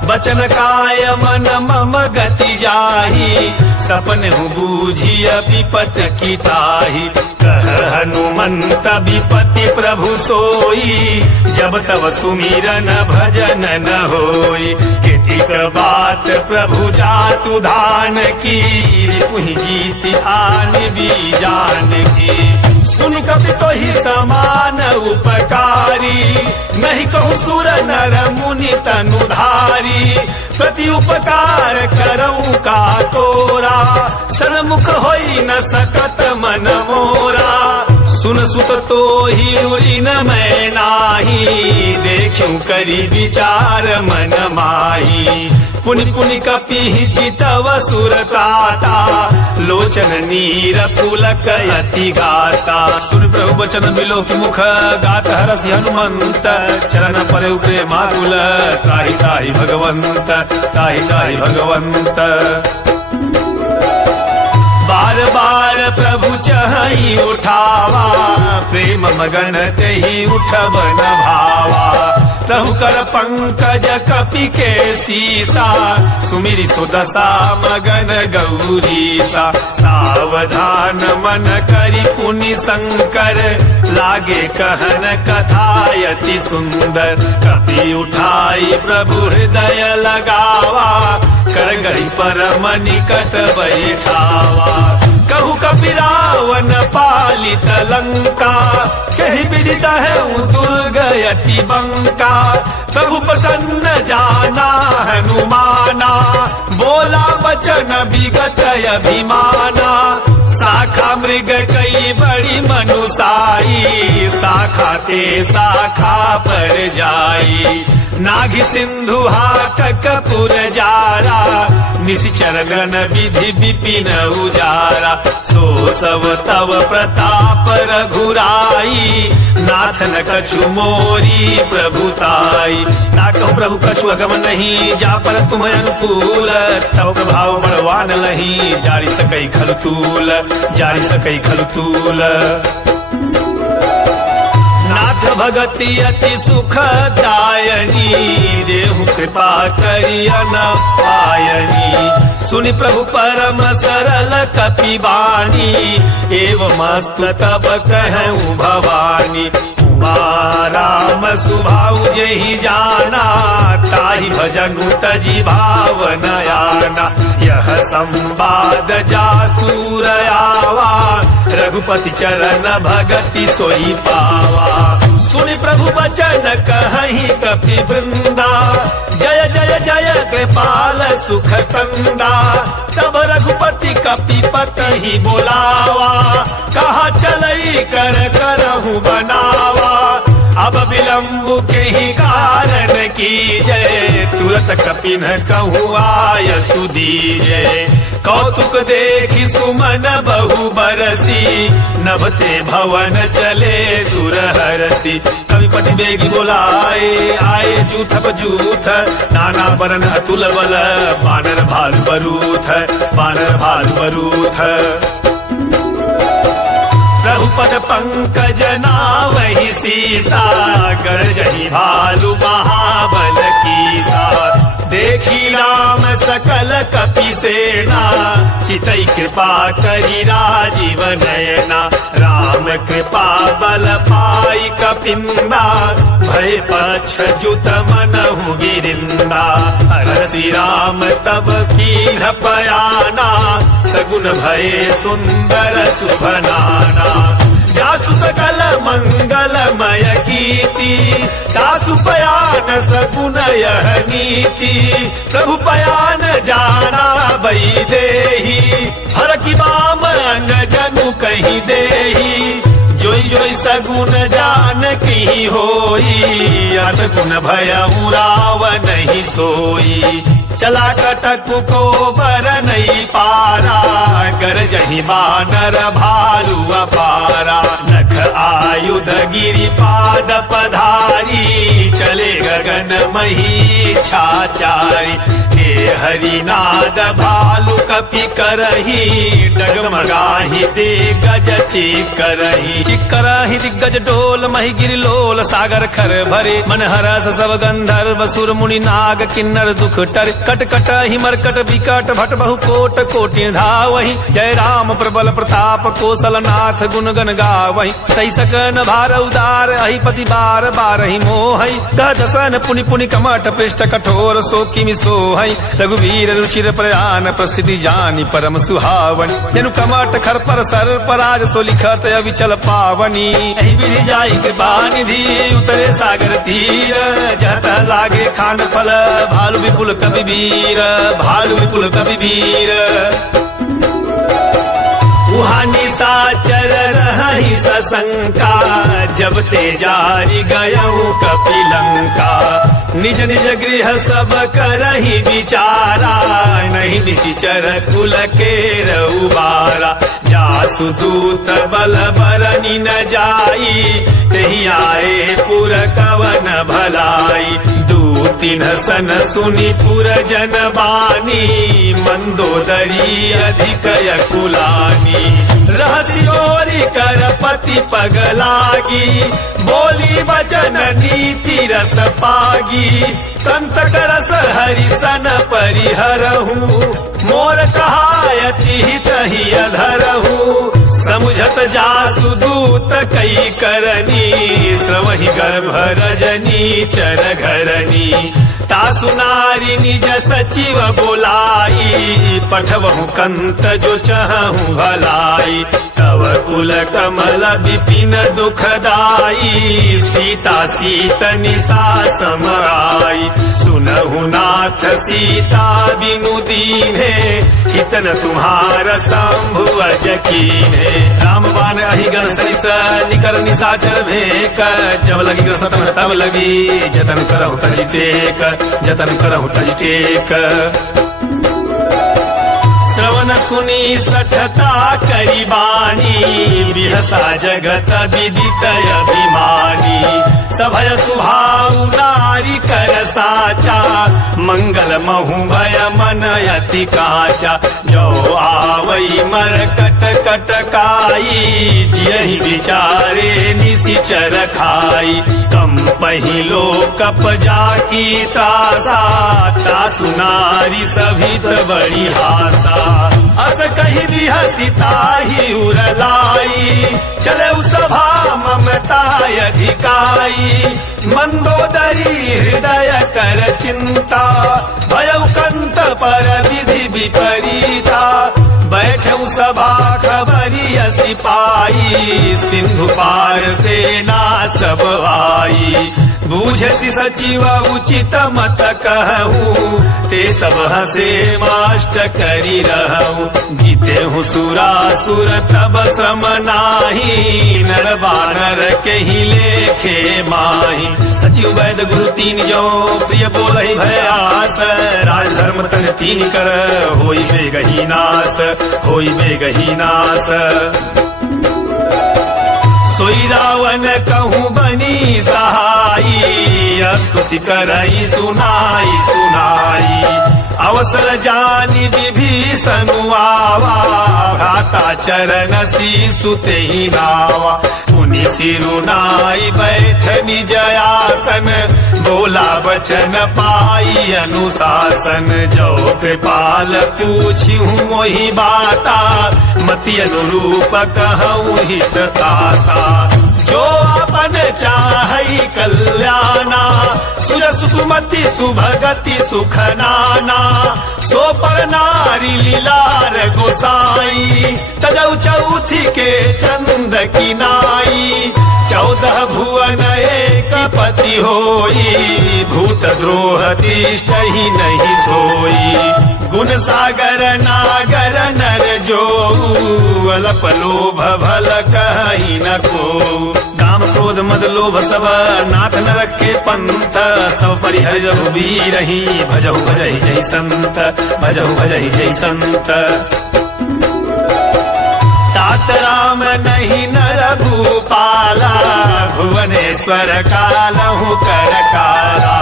बचन काय मन मम गति जाहि, सपन बूझिय विपत की ताहि। कह हनुमंत विपति प्रभु सोई, जब तब सुमिरन भजन न होई। केतिक बात प्रभु जातु धान की, पुहि जीति आन भी जान की। सुन कपि तोहि समान उपकारी, नहीं कहूँ सुर नर मुनि तनुधारी। प्रति उपकार करऊँ का तोरा, सन्मुख होई न सकत मन मोरा। सुन सुत तो ही उरी न मैं नाही, देखूं करी विचार मन माही। पुनि पुनि कपि चितव सुरताता, लोचन नीर पुलक अति गाता। सुन प्रभु वचन मिलो कि मुख, गात हरसि हनुमंत। चरण परे प्रेमाकुल, त्राहि त्राहि भगवंत, त्राहि त्राहि भगवंत। बार बार प्रभु कहीं उठावा, प्रेम मगन तेहि उठब न भावा। प्रभु कर पंकज कपि के सीसा, सुमिरि सुदशा मगन गौरीसा। सावधान मन करि पुनि शंकर, लागे कहन कथायति सुंदर। कपि उठाई प्रभु हृदय लगावा, कर गई परम निकट बैठावा। कहु कपि रावण पालित लंका, कहीं विदित है दुर्गयति बंका। प्रभु प्रसन्न जाना हनुमाना, बोला वचन विगत अभिमाना। शाखा मृग कई बड़ी मनुसाई, शाखा ते शाखा पर जाई। नाघि सिंधु हाटक पुर जारा, निशिचर गण विधि विपिन उजारा। सो सब तव प्रताप रघुराई, नाथ न कछु मोरी प्रभुताई। ताकहु प्रभु कछु अगम नहीं, जा पर तुम अनुकूल। तव प्रभाव बड़वान लही, जारी सकई खल तूल, जारी सकई खल तूल। नाथ भगति अति सुखदायनी, देहु कृपा करि न पायनी। सुनि प्रभु परम सरल कपि बानी, एवमस्तु तब कहूँ भवानी। उमा राम सुभाउ जेहि जाना, ताहि भजनु तजि भावन आना। यह संवाद जासुर आवा, रघुपति चरण भगति सोई पावा। सुनि प्रभु वचन कहीं कपि वृंदा, जय जय जय कृपाल सुख कंदा। तब रघुपति कपि पतहि बोलावा, कहा चलई कर करहु बनावा। अब विलंब के ही कारण कीजय, तुरत कपिन कहूँ आय सुदीजय। कौतुक देखी सुमन बहु बरसी, नभते भवन चले सुर हरसी। कविपति बेगी बोलाए, आए जूथ बजूथ, नाना बरन अतुल बल। बानर भालु बरूथ, बानर भालु बरूथ। प्रभुपद पंकज नावहि सीसा, गरजहि भालु महाबल कीसा। देखी राम सकल कपि सेना, चितई कृपा करि राजीव नयना। राम कृपा बल पाई कपिंदा, भय पक्ष जुत मनहु गिरिंदा। हरसि राम तब कीन्ह पयाना, सगुन भये सुंदर शुभ नाना। जासु सकल मंगलमय कीर्ति, तासु पयान सगुन यह नीति। प्रभु पयान जाना बई देही, हर की बाम अंग जनु कही देही। जोई जोई सगुन जान की होई, असगुन भयउ रावण नहीं सोई। चला कटक को बर नहीं पारा, गरजहि बानर भालु अपारा। नख आयुध गिरि पाद पधारी, चले गगन मही छाचारी। हे हरिनाद भालु कपि करही, डगमगाहि दिग्गज चिकरही। चिकरही दिग्गज डोल मही गिरि लोल, सागर खर भरे मन हरस सब गंधर्व। सुर मुनि नाग किन्नर दुख टर, कट कट ही मरकट विकट भट बहु कोट कोटि धावहि। जय राम प्रबल प्रताप कौशल नाथ गुण गण गावहि। सही सकन भार उदार अहिपति बार बारहि मोहहि। दसन पुनि पुनि कमठ पृष्ठ कठोर सो किमि सोहहि। रघुवीर रुचिर प्रयान प्रस्थिति जानि परम सुहावनि। जनु कमठ खर पर सर पराज सो लिखत अविचल पावनी। एहि विधि जाई कृपा निधि, उतरे सागर तीर। जहत लागे खांड फल, भालु विपुल कवि वीर, भालु विपुल कवि वीर। उहाँ निशाचर रहि सशंका, जब ते जारी गयऊ कपिलंका। निज निज गृह सब करहि विचारा, नहीं निशिचर कुल के रउबारा। जासु दूत बल बरनि न जाई, तेहि आए पुर कवन भलाई। दूत तिन्ह सन सुनि पुरजन बानी, मंदोदरी अधिक कुलानी। रहस्योरी करपति पगलागी, बोली वचन नीति रस पागी। कंतक रस हरिसन परिहरहु, मोर कहायति हित ही अधरहु। समुझत जासु दूत कई करनी, श्रवहि गर्भ रजनी चर घरनी। तासु नारी निज सचिव बोलाई, पठवहु कंत जो चहु भलाई। तव कुल कमल विपिन दुखदाई, सीता सीत निशा समराई। सुनहु नाथ सीता बिनु दीन्हे, हितन तुम्हार शंभु अज कीन्हे। राम बाण अहिगन सरिस निकर निशाचर भेक, जब लगी ग्रसत तब लगी जतन करहु तज टेक, जतन करहु तज टेक। श्रवण सुनी सठता करी बानी, बिहसा जगत विदित अभिमानी। सभय सुभाउ नारी कर साचा, मंगल महु भय मन अति काचा। जो आवई मर कट कटकाई, जियहि विचारे निशिचर खाई। कम पहिलो कप जाकी त्रासा, तासु नारी सभित बड़ी हासा। अस कही बिहसिता ही उरलाई, चले सभा ममता अधिकाई। मंदोदरी हृदय कर चिंता, भयउ कंत पर विधि विपरीता। बैठऊ सभा खबरी सिपाही, सिंधु पार सेना सब आई। बूझसी सचिव उचित मत कहूँ, ते सब हसे माष्ट करी रहूँ। जीते हूँ सुरासुर तब श्रम नाही, नर बानर के ही लेखे माही। सचिव वैद गुरु तीन जो प्रिय बोलहि भयास, राजधर्म तन तीन कर होई बेगही नाश, होई बेगही नाश। सोई रावण कहूँ बनी सहाई, स्तुति करई सुनाई सुनाई। अवसर जानी विभीषण आवा, भ्राता चरण सीसुते ही नावा। मुनि सिरुनाई बैठ निज आसन, बोला वचन पाई अनुशासन। जो कृपाल पूछिहु मोहि बाता, मति अनुरूप कहूँ हित ताता। जो अपन चाहई कल्याणा, सुजसु सुमति सुभगति सुख नाना। सो पर नारी लीलार गोसाई, तजौ चौथी के चंद की नाई। 14 भुवन एक पति होई, भूत द्रोह तिष्ठ ही नहीं सोई। गुण सागर नागर नर जो, अल्प लोभ भल कहीं न को। काम क्रोध मद लोभ सब नाथ न रखे पंथ, सब परिहर रघुबीर ही। भजहु भजहि जय संत, भजहु भजहि जय संत। तात राम नहीं नर भूपाला, भुवनेश्वर कालहु कर काला।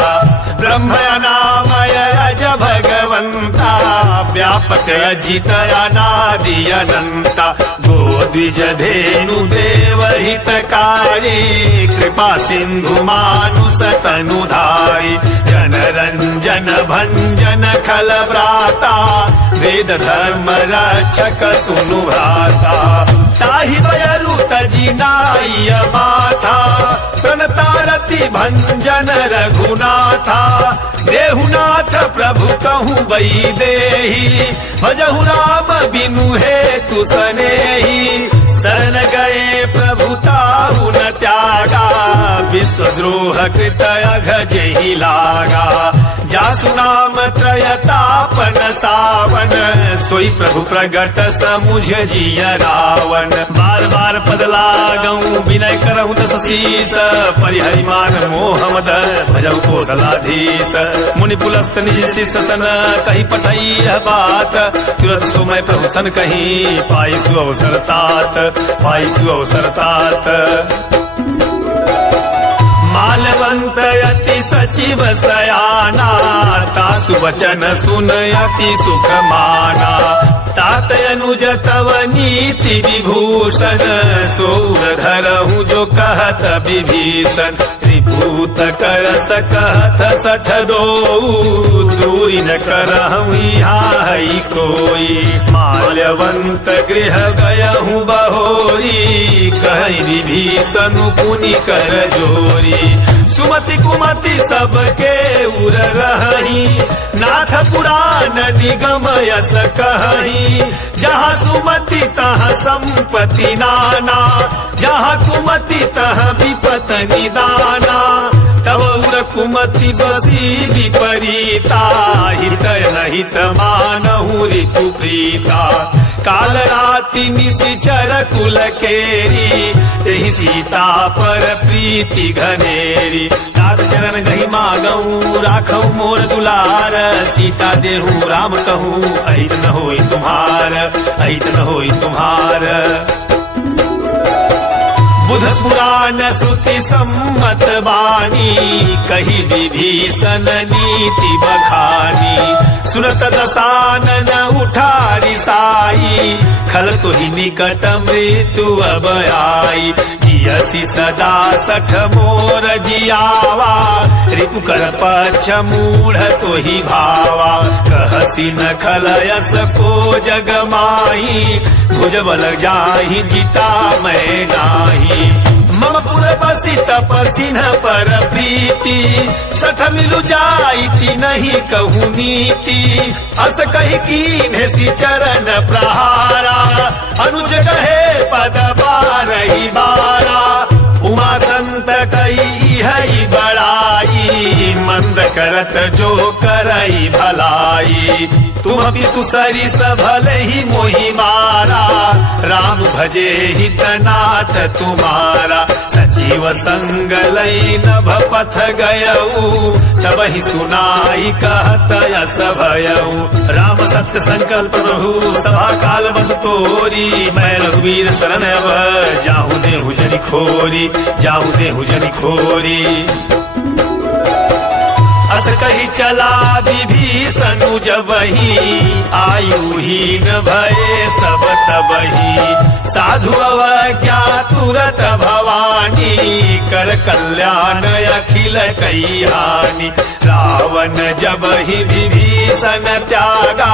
ब्रह्म नामय अज भगवंता, व्यापक अजित अनादि अनंता। गोद्विज धेनु देव हितकारी, कृपा सिंधु मानुष तनुधारी। जन रंजन भंजन खल व्राता, वेद धर्म रक्षक सुनु भ्राता। ताहि बयरु तजी नाई माथा, प्रणतारति भंजन रघुनाथा। देहुनाथ प्रभु कहूँ बई देही, भजहु राम बिनु हेतु सनेही। शरण गए प्रभु ताहु न त्यागा, विश्वद्रोह कृत अघ जेहि लागा। जासु नाम त्रयतापन सावन, सोई प्रभु प्रगट समुझ जिय रावण। बार बार पद लागऊं विनय करहु दस शीस, परिहरि मान मोह मद भजहु कौशलाधीश। मुनि पुलस्त निज शिष्य सन, कही पठई यह बात। तुरत सुमय प्रभु सन कही, पाई सु अवसर तात, पाई सु अवसर तात। मालव माल्यवंत अति सचिव सयाना, तासु वचन सुन अति सुख माना। तात अनुज तव नीति विभूषण, सोर धरहु जो कहत विभीषण। त्रिभूत कर सकहत सठ दो, दूरी न करहु यहाँ है कोई। माल्यवंत गृह गयहु बहोरी, कहि विभीषण पुनि कर जोरी। सुमति कुमति सबके उर रही, नाथ पुराण निगम यस कहि। जहाँ सुमति तहाँ संपत्ति नाना, जहाँ कुमति तहाँ विपत निदाना। तब उर कुमति बसी विपरीता, हित नहित मानहु ऋतु प्रीता। काल राति निशिचर कुल केरी, एहि सीता पर प्रीति घनेरी। तात चरण गहि मागहु राखहु मोर दुलार, सीता देहु राम कहूँ अहित न होई तुम्हार, अहित न होई तुम्हार। बुध पुराण श्रुति सम्मत बानी, कही विभीषण नीति बखानी। सुनत दसानन उठा रिसाई, खल तुहि निकट मृत्यु अब आई। जियसि सदा सठ मोर जियावा, रिपु कर पक्ष मूढ़ तुहि भावा। कहसी न खलयस को जग माही, भुजबल जाहि जिता मैं नाही। मम पुर बसी तपसिन पर प्रीति, सठ मिलु जाइति नहीं कहूँ नीति। अस कहि कीन्हे सि चरण प्रहारा, अनुज कहे पद बारहि बारा। उमा संत कही है बड़ाई, मंद करत जो करई भलाई। तुम पितु सरिस भले ही मोहि मारा, राम भजे हितनाथ तुम्हारा। सचिव संग लई नभ पथ गयऊ, सबहि सुनाई कहत यस भयऊ। राम सत्य संकल्प प्रभु सभा काल बस तोरी, मैं रघुवीर शरण अब जाहु देहु जनि खोरी, जाहु देहु जनि खोरी। अस कही चला विभीषण जबहि, आयुहीन भये सब तबहि। साधु अवज्ञा तुरत भवानी, कर कल्याण अखिल कई हानि। रावण जबहि विभीषण त्यागा,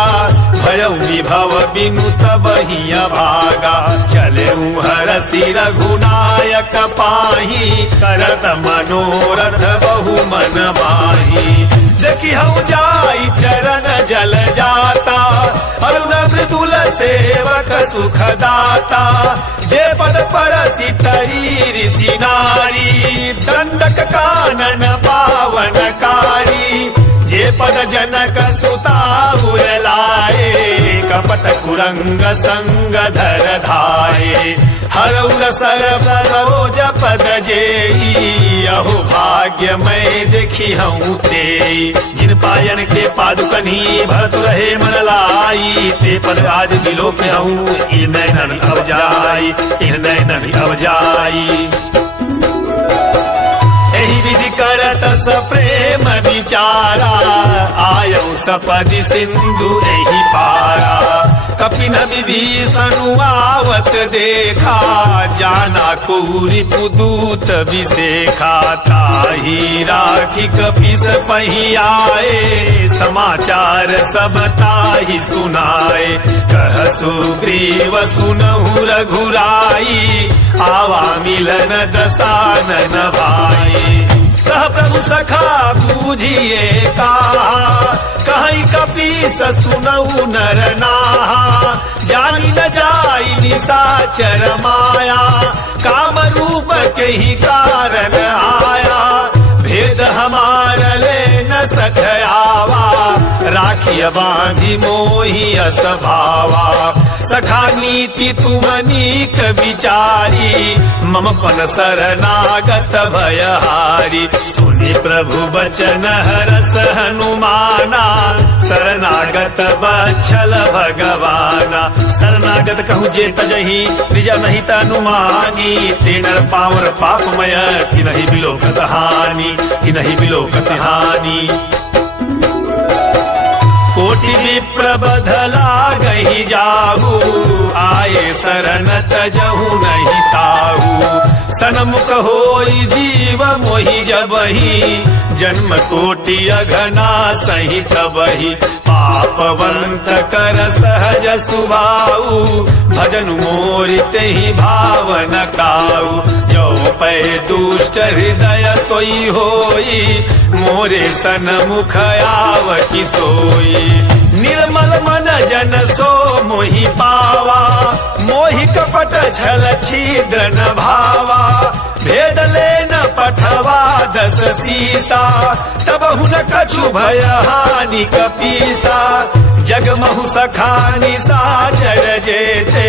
भयउ विभव बिनु तबहि अभागा। चलेउ हरषि रघुनायक पाहि, करत मनोरथ बहु मन माहि। देखी हूँ जाई चरण जल जाता, अरुण मृदुल सेवक सुख दाता। जे पद परसि तरी ऋषि नारी, दंडक कानन पावन कारी। जे पद जनक सुता लाए, कपट कुरंग संग धर धाये। हरउर सर्व सरोज पद जेई, अहो भाग्य मैं देखी हूँ ते। जिन पायन के पादुकनी भरत रहे मन लाई, ते पद आज दिलो में हूँ इन नैनन अब जाई, इन नैनन अब जाई। एहि विधि करत स प्रेम विचारा, आयौ सपदि सिंधु एहि पारा। कपिन विभीषण आवत देखा, जाना कौरि पुदूत विशेखा। ताहि राखी कपिस पहि आए, समाचार सब ताहि सुनाए। कह सुग्रीव सुनहु रघुराई, आवा मिलन दसानन भाई। कह प्रभु सखा बूझिए कहा, कहीं कपीस सुनऊ नर नाहा। जानी न जाई निशाचर माया, काम रूप के ही कारण आया। भेद हमार ले न सखयावा, राखिय बांधी मोहि असभावा। सखा नीति तुम नीक विचारी, मम पन शरणागत भयहारी। सुनि प्रभु बचन हरस हनुमाना, शरणा शरणागत बच्छल भगवाना। शरणागत कहूँ जे तजही निज नहीं तनुमानी, ते नर पावर पापमय कि नहीं बिलोकत हानि, कि नहीं बिलोकत हानि। कोटि विप्र बधला गही जाहू, आए शरण तजहू नहीं ताहू। सनमुख होई जीव मोहि जबहि, जन्म कोटि अघना सही तबहि। पापवंत कर सहज सुभाऊ, भजन मोरि तेहि भावन काऊ। जो पै दुष्ट हृदय सोई होई, मोरे सनमुख आवति सोई। निर्मल मन जन सो मोहि पावा, मोहि कपट छल छिद्र न भावा। भेद ले न पठवा दस सीसा, तब हुन कछु भय हानि कपीसा। जगमहु सखानि साचर जेते,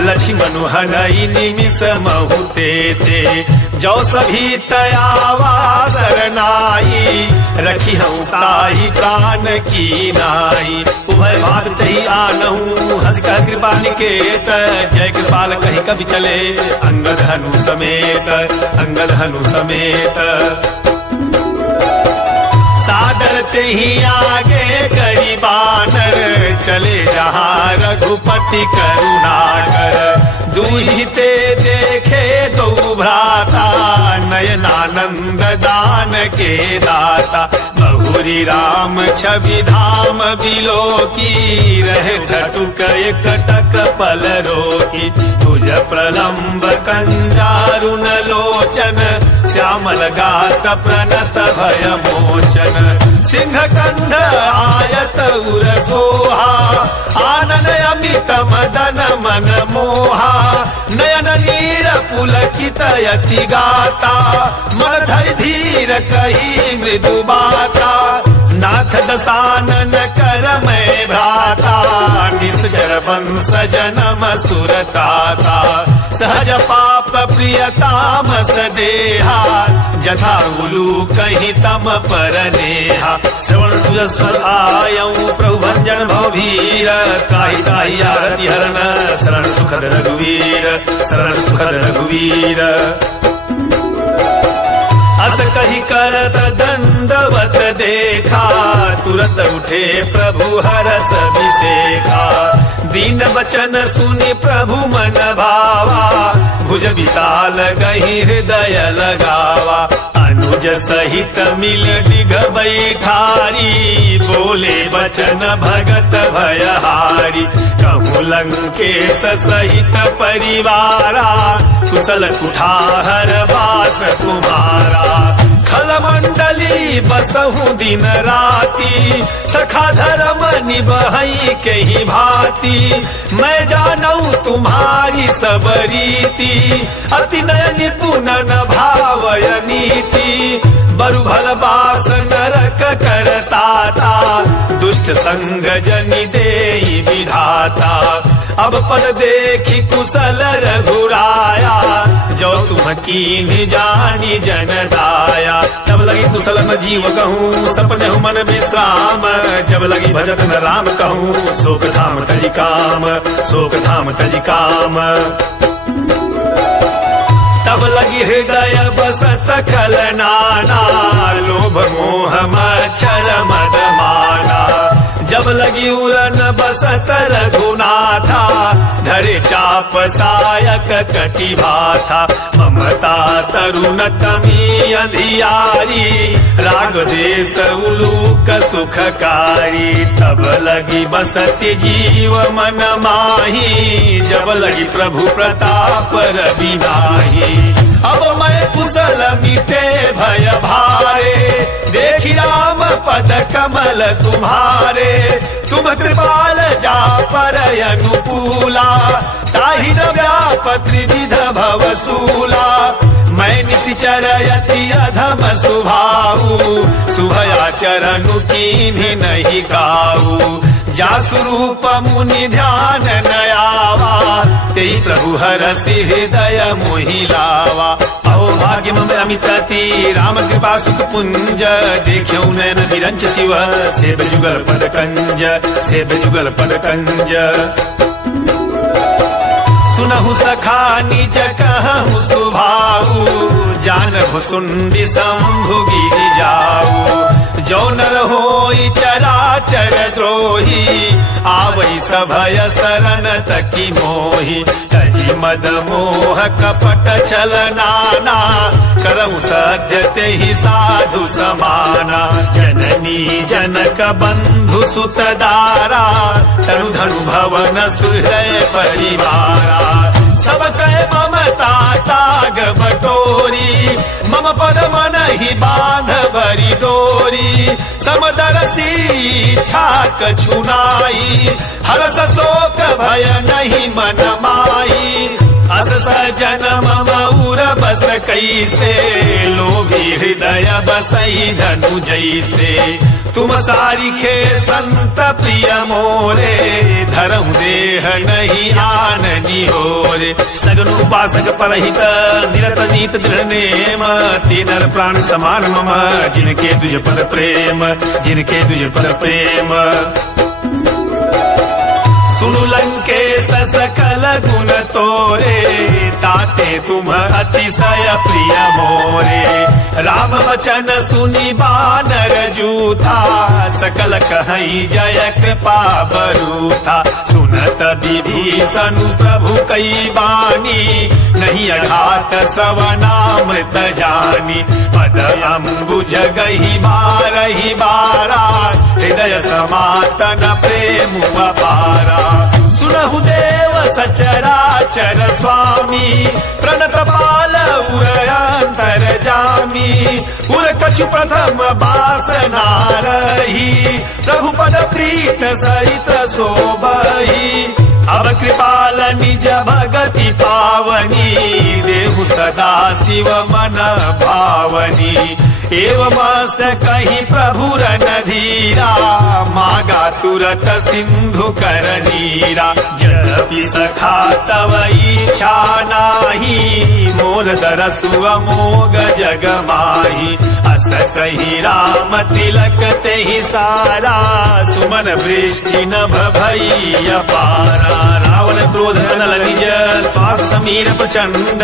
लक्ष्मण हनई निमिष महु तेते। जो सभी तयावा सरनाई, रखी हूँ ताई प्राण की नाई। उभय भात तही आनहु, हंस कह कृपा निकेत। जय कृपाल कहीं कभी चले, अंगद हनु समेत, अंगद हनु समेत। सादर ते ही आगे करी बानर, चले जहाँ रघुपति करुणाकर। दूहिते देखे दो भ्राता, नयनानंद दान के दाता। बहुरी राम छवि धाम बिलो की, रहे ठटुक एकटक पल रोकी। तुझ प्रलंब कंजारुन लोचन, श्यामल गात प्रणत भय मोचन। सिंह कंध आयत उर सोहा, आनन अमित मदन मन मोहा। नयन नीर पुलकित यति गाता, मन धरि धीर कही मृदु बाता। नाथ दसानन कर मैं भ्राता, निश्चर वंश जनम सुरताता। सहज पाप प्रियतामस देहा, जथा उलू कहीं तम पर नेहा। श्रवण सुजस्वर आयऊ प्रभु भंजन भवभीर, ताहि ताहि आरति हरन शरण सुखद रघुवीर, शरण सुखद रघुवीर। अस कही करत दंडवत देखा, तुरत उठे प्रभु हरस विसेखा। दीन वचन सुनि प्रभु मन भावा, भुज विशाल गही हृदय लगावा। अनुज सहित मिल डिग बैठारी, बोले वचन भगत भयहारी। कहूँ लंकेश सहित परिवारा, कुशल कुठार वास तुम्हारा। खल मंडली बसहु दिन राती, सखा धर्म निबहई के ही भांति। मैं जानऊ तुम्हारी सब रीति, अति नय निपुण न भावय नीति। बरु भल बास नरक करताता, दुष्ट संग जनि देई विधाता। अब पद देखी कुशल रघुराया, जो तुम कीन जानी जन दाया। तब लगी कुशल न जीव कहूँ, सपने मन विश्राम। जब लगी भजत न राम कहूँ, शोक धाम तजि काम, शोक धाम तजि काम। तब लगी हृदय बसत खल नाना, लोभ मोह मच्छर मद माना। जब लगी उरन बसत रघुनाथा, धरे चाप सायक कटि भाथा। ममता तरुण तमी अंधियारी, राग देश उलूक सुखकारी। तब लगी बसति जीव मन माही, जब लगी प्रभु प्रताप रवि नाही। अब मैं कुशल मिटे भय भारे, देखी राम पद कमल तुम्हारे। तुम कृपाल जा पर अनुकूला, ताहि न व्याप त्रिविध भवसूला। मैं निशिचर यति अधम सुभाऊ, शुभयाचरण कीन्हि नहीं काऊ। जासु रूप मुनि ध्यान नयावा तेई प्रभु हरसि हृदय मोहिलावा। अहो भाग्य मम अमितति राम कृपा सुख पुंज देख्यौ नयन विरंच शिव सेब जुगल पद कंज सेब जुगल पद कंज। सुनहु सखा निज कहु सुभाऊ जानहु सुंदि शंभु गिरि जाऊ। जो नर होई चराचर द्रोही आवै सभय शरण तकी मोहि। तजी मद मोह कपट छल नाना करऊ सद्य तेहि साधु समाना। जननी जनक बंधु सुत दारा तनु धनु भवन सुहृदय परिवारा। सब कह ममता ताग बटोरी मम पद मन ही बांध बरी डोरी। समदरसी छाक छुनाई हरस शोक भय नहीं मन माई। अस सजन मम उर बस कैसे लोभी हृदय बसई धनु जैसे। तुम सारिखे संत प्रिय मोरे धरम देह नहीं आननी होरे। सगन उपासक परहित निरत नीत दृढ़ नेम तीनर प्राण समान मम जिनके तुझ पर प्रेम जिनके तुझ पर प्रेम। सुनु लंकेश सकल गुण तोरे ताते तुम अतिशय प्रिय मोरे। राम वचन सुनि बानर जूथा सकल कहई जय कृपा बरूथा। सुनत विभीषण प्रभु कई बानी नहीं अघात सवनामृत जानी। पद अम्बुज गही बारही बारा हृदय समातन प्रेम अपारा। सुनहु देव सचराचर स्वामी प्रणत पाल उरयांतर जामी। उर कछु प्रथम बासना रही प्रभु पद प्रीत सहित शोभही। अब कृपाल निज भगति पावनी देहु सदा शिव मन भावनी। एवमस्त कही प्रभु रन धीरा मागा तुरत सिंधु कर नीरा। जपि सखा तव इच्छा नाही मोर दरसु अमोघ जग माही। अस कही राम तिलक तेहि सारा सुमन वृष्टि नभ भई अपारा। रावण क्रोध नल निज श्वास समीर प्रचंड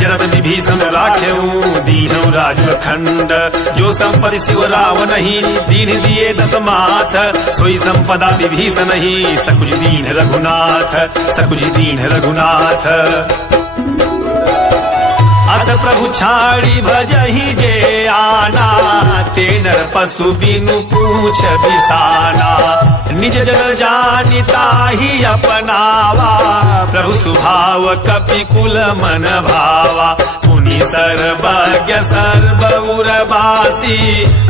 जरद विभीषण राख्यऊ दीनऊ राजखंड। जो संपत्ति शिव रावण ही दीन दिए दस माथ सोई संपदा विभीषण ही सकुच दीन रघुनाथ सकुच दीन रघुनाथ। अस प्रभु छाड़ी भजहि जे आना तेनर पशु बिनु पूछ बिसाना। निज जन जानिता ही अपनावा प्रभु स्वभाव कपि कुल मन भावा। मुनि सर्वज्ञ सर्वउरवासी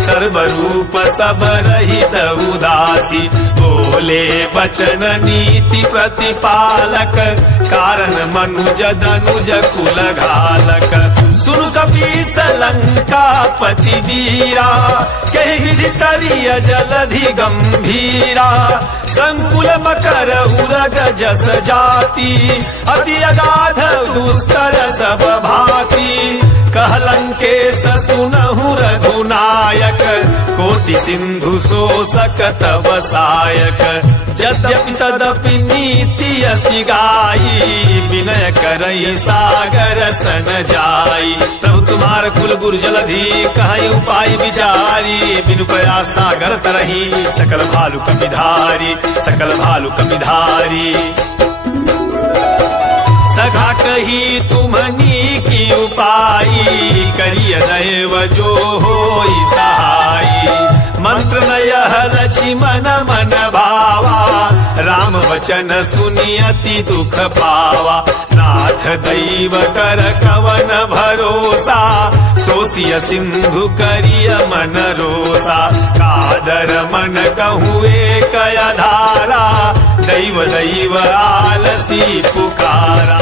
सर्वरूप सब रहित उदासी। बोले वचन नीति प्रतिपालक कारण मनुज दनुज कुल घालक। सुनु कपीस लंका पति वीरा कहि विधि तरिय जलधि गंभीरा। संकुल मकर उरग जस जाति अति अगाध दुस्तर सब भांति। कहलंकेश सुनहु रघुनायक कोटि सिंधु शोषक तव सायक। यद्यपि तदपि नीति असि गाई विनय करई सागर सन जाई। प्रभु तुम्हार कुल गुरु जलधि कहई उपाय विचारी बिनु प्रयास सागर तरही सकल भालु कपिधारी सकल भालु कपिधारी। सखा कही तुम्हनी की उपाई करिय दैव जो होई सहाई। मंत्र नयह लक्ष्मण मन भावा राम वचन सुनि अति दुख पावा। नाथ दैव कर कवन भरोसा सोसिय सिंधु करिय मन रोसा। कादर मन कहूँ एक धारा दैव दैव आलसी पुकारा।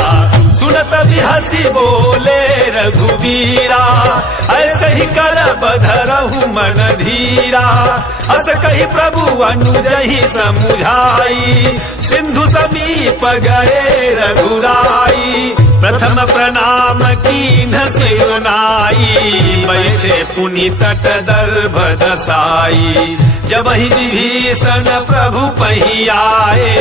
सुनत भी हंसी बोले रघुवीरा, ऐसे ही करब धरहु मन धीरा। अस कही प्रभु अनुज ही समुझाई, सिंधु समीप गए रघुराई। प्रथम प्रणाम कीन्ह सिरनाई, बैठे पुनि तट दर्भ दसाई। जब ही विभीषण प्रभु पहियाए,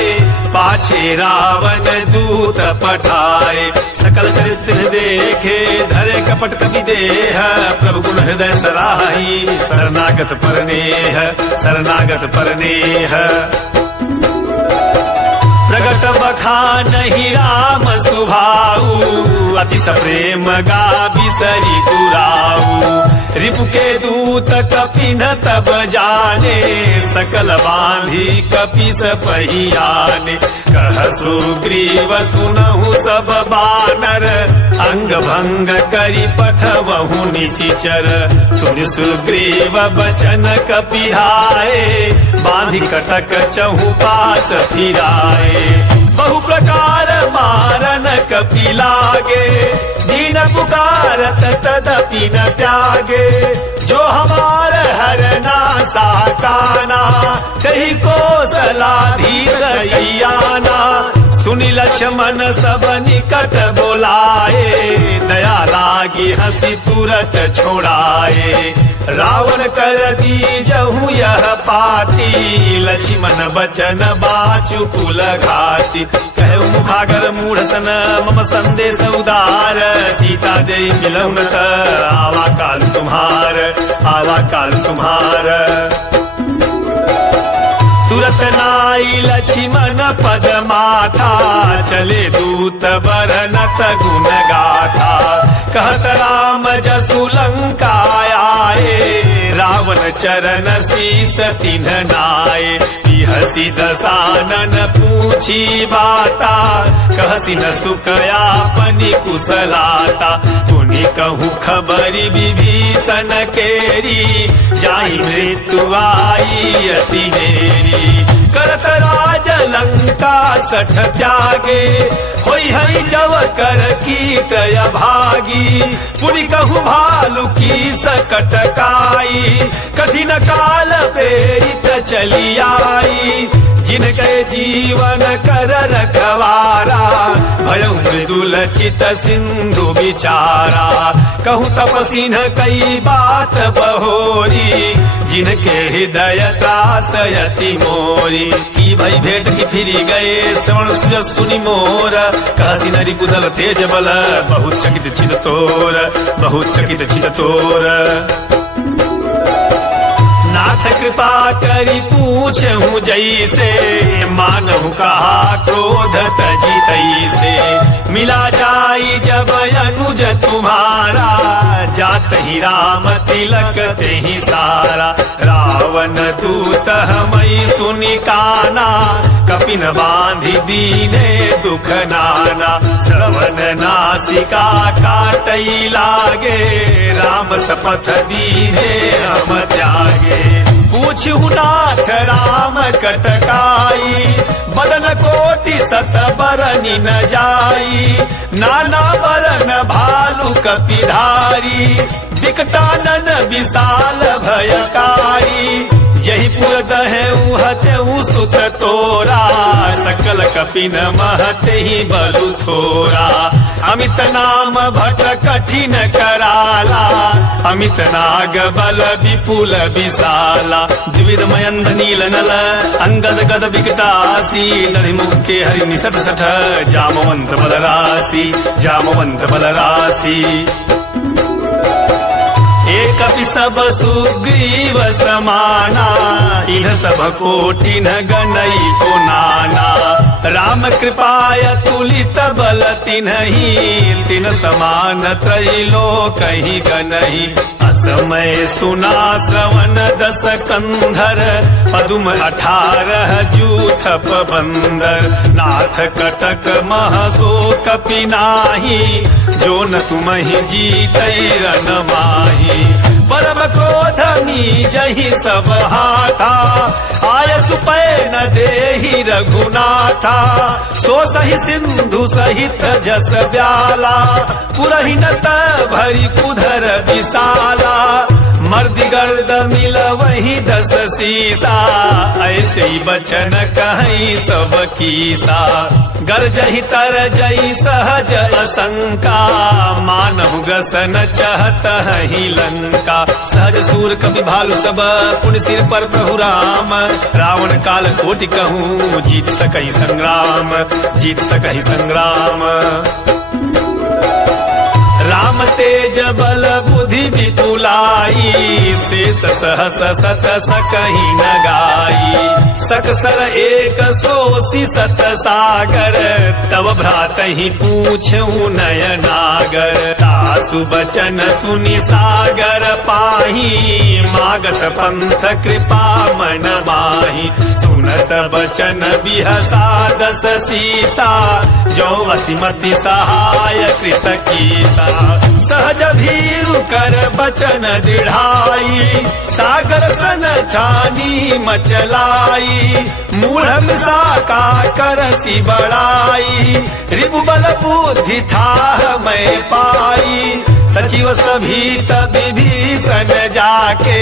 पाछे रावण दूत पठाए। सकल चरित्र देखे धरे कपट कवि देह, प्रभु गुण हृदय सराही। शरणागत परनेह, शरणागत परनेह। प्रगट बखानहि राम सुभाऊ, अति सप्रेम गा बिसरि दुराऊ। रिपु के दूत कपिन तब जाने, सकल बांधी कपिस पहियाने। कह सुग्रीव सुनहु सब बानर, अंग भंग करि पठवहु निशिचर। सुनि सुग्रीव बचन कपिहाए, बांधि कटक चहु पास फिराए। बहु प्रकार मारन कपि लागे, दीन पुकारत तदपि न त्यागे। जो हमार हरना साकाना, कही कौशलाधीश आना। सुनि लक्ष्मण सब निकट बोलाए, दया लागी हंसी तुरत छोड़ाए। रावण कर दीजहु यह पाती, लक्ष्मण बचन बाचु कुल घाती। कहु मुखागर मूढ़ सन मम संदेश उदार, सीता दे मिलऊ न आवा काल तुम्हार, आवा काल तुम्हार। तुरत नाई लक्ष्मण पद माथा, चले दूत बरनत गुण गाथा। कहत राम जसु लंका आए, रावण चरण शीस तिन्ह नाए। हसी दसानन पूछी बाता, कहसी न सुख आपनी कुशलाता। पुनि कहूँ खबरी विभीषण केरी, जाहि मृत्यु आई अति नेरी। करत राज लंका सठ त्यागे, होई हई जव कर कीट भागी। पुनि कहूँ भालु की सकट काई, कठिन काल प्रेरित चली आई। जिनके जीवन कर रखवारा, भयउ मृदुल चित सिंधु विचारा। कहूँ तपसिन कई बात बहोरी, जिनके हृदय त्रासयति मोरी। की भई भेंट की फिरी गए, श्रवण सुजस सुनि मोर। कहसी नरि कुदल तेज बल, बहुत चकित चित तोर, बहुत चकित चित तोर। नाथ कृपा करी पूछहु जैसे, मानहु कहा क्रोध तजी तैसे। मिला जाई जब अनुज तुम्हारा, जात ही राम तिलक ते ही सारा। रावण दूत हमई सुनि काना, कपिन बांधि दीने दुख नाना। श्रवण नासिका काटई लागे, राम सपथ दीने हम त्यागे। पूछहु नाथ राम कटकाई, बदन कोटि सत बरनि न जाई। नाना बरन भालु कपिधारी, विकटानन विशाल भयकारी। जही पुर दहेउ हतेउ सुत तोरा, सकल कपिन महते ही बलु थोरा। अमित नाम भट कठिन कराला, अमित नाग बल विपुल विशाला। द्विविध मयंद नील नल, अंगद गद विकटासी। नरि मुख के हरि निसट सठ, जामवंत बलरासी, जामवंत बलरासी। एक सब सुग्रीव समाना, इन्ह सब कोटि न गनई को नाना। राम कृपाय तुलित बल तिन्हि, तिन समान त्रैलोक ही गनहि। असमय सुना श्रवण दस कंधर, पदुम 18 जूथप बंदर। नाथ कटक महसो कपि नाही, जो न तुमहि जीतै रन माही। परम क्रोध मी जही सब हाथा, आय सुपै न देहि रघुनाथा, सो सही सिंधु सहित जस ब्याला, पुरहि न भरी कुधर विशाला, मर्द गर्द मिल वही 10 सीसा, ऐसे ही बचन कहीं सब कीसा, गरजहि तरजहि सहज असंका, मानहु गसन चहत ही लंका, सहज सूर कवि भालु सब पुण्य सिर पर प्रभु राम, रावण काल कोटि कहूँ जीत सकहि संग्राम, जीत सकहि संग्राम, राम तेज बल बुद्धि विपुलाई, शेष सहस सत सकहि न गाई, सकसर एक सोसी सत सागर, तब भ्रातहि पूछऊ नयनागर, तासु बचन सुनि सागर पाही, मागत पंथ कृपा मन माही, सुनत बचन बिहसा 10 सीसा, जो वसिमति सहाय कृत कीसा, सहज भीरु कर बचन दृढ़ाई, सागर सन छानी मचलाई, मूढ़ मिसा का करसी बड़ाई, रिपु बल बुद्धि था मैं पाई, सचिव सभी विभीषण जाके,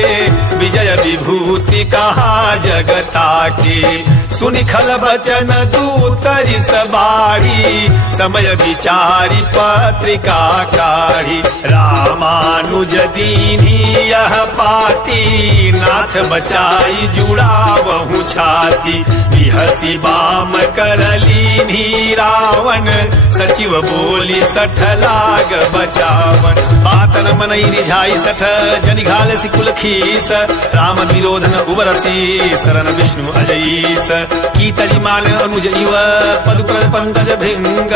विजय विभूति कहा जगता के, सुनि खल बचन दूतरि सबारी, समय विचारी पत्रिका काढ़ी, रामानुज दीन्ही यह पाती, नाथ बचाई जुड़ा बहु छाती, बिहसी बाम करलीन्ही रावण, सचिव बोली 60 लाग बचावन, बातन मनई रिझाई 60 जनिघाल सिकुल खीस, राम विरोधन उबरसी शरण विष्णु अजईस, कीतली मान अनुज इव पदुकर पंकज भिंग,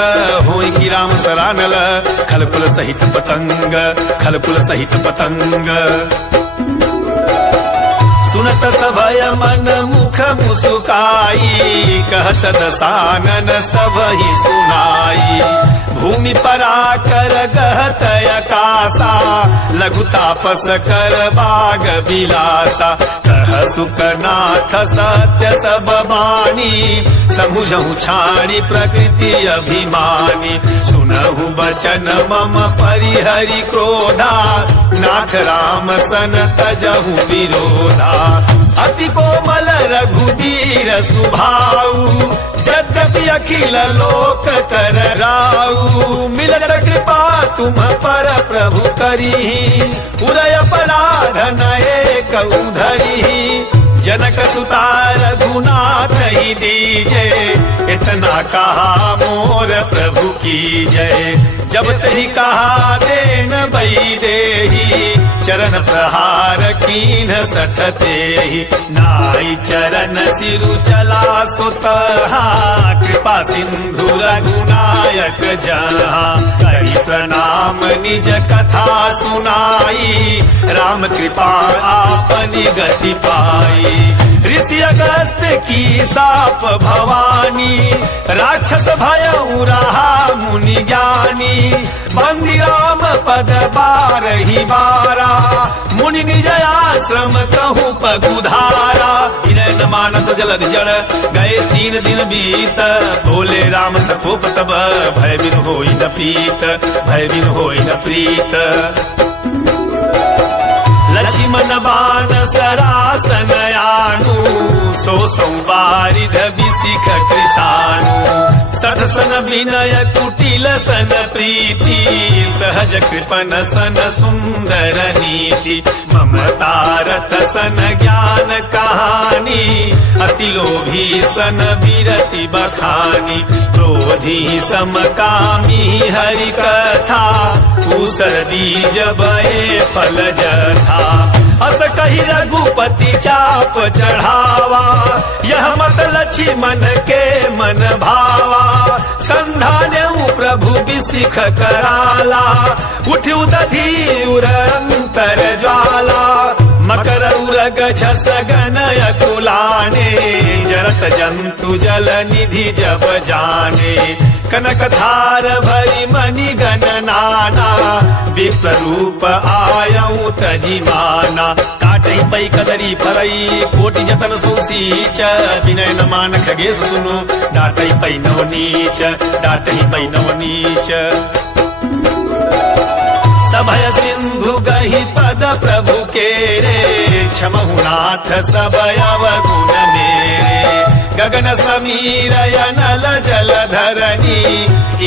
होई की राम सरानल, खलकुल सहित पतंग, खलकुल सहित पतंग, सुनत सभय मन मुख मुसुकाई, कहत दसानन सबहि सुनाई, भूमि पराकर गहत अकासा, लघु तापस कर बाग बिलासा, कह सुकनाथ सत्य सब बानी, समुझहु छाणी प्रकृति अभिमानी, सुनहु बचन मम परिहरि क्रोधा, नाथ राम सन तजहु विरोधा, अति कोमल रघुवीर सुभाऊ, यद्यपि अखिल लोक तर राऊ, मिलत कृपा तुम पर प्रभु करी, उरय अपराध न एक उधरी, जनक सुता रघुनाथ ही दीजे, इतना कहा मोर प्रभु की जय, जब तही कहा देन बई देही, चरण प्रहार कीन 60 तेहि, नाई चरण सिरु चला सुतहा, कृपा सिंधु रघुनायक जहाँ, करी प्रणाम निज कथा सुनाई, राम कृपा आपनि गति पाई, ऋषि अगस्त की साप भवानी, राक्षस भयउ रहा मुनि ज्ञानी, बंदी राम पद 12 बारा, मुनि निज आश्रम कहूँ पगुधारा, इन्हें न मानत जलद जड़, गए 3 दिन बीत, बोले राम सकोप तब, भय बिन होई न प्रीत, भय बिन होई न प्रीत, लक्ष्मण बाण सरासन आनु, सो बारिध बिसिख कृषाणु, 60 सन विनय कुटिल सन प्रीति, सहज कृपन सन सुंदर नीति, ममता रथ सन ज्ञान कहानी, अति लोभी सन विरति बखानी, क्रोधी समकामी हरि कथा, उसर बीज बए फल जथा, अस कही रघुपति चाप चढ़ावा, यह मत लक्ष्मण के मन भावा, संधान्यु प्रभु बिसिख कराला, उठु दधि उरंतर ज्वाला, मकर उरग झस गनय कुलाने, जरत जंतु जल निधि जब जाने, कनक धार भरी मणि गण नाना, विप्र रूप आयऊ तजिमाना, काट डाटहि पै कदरी फरई कोटि जतन सोसीच विनय न मान खगेश सुनु डाटहि पै नवनीच डाटहि पै नवनीच सभय सिंधु गहि पद प्रभु के रे क्षमहु नाथ सबय अवगुण मेरे गगन समीर अनल जल धरनी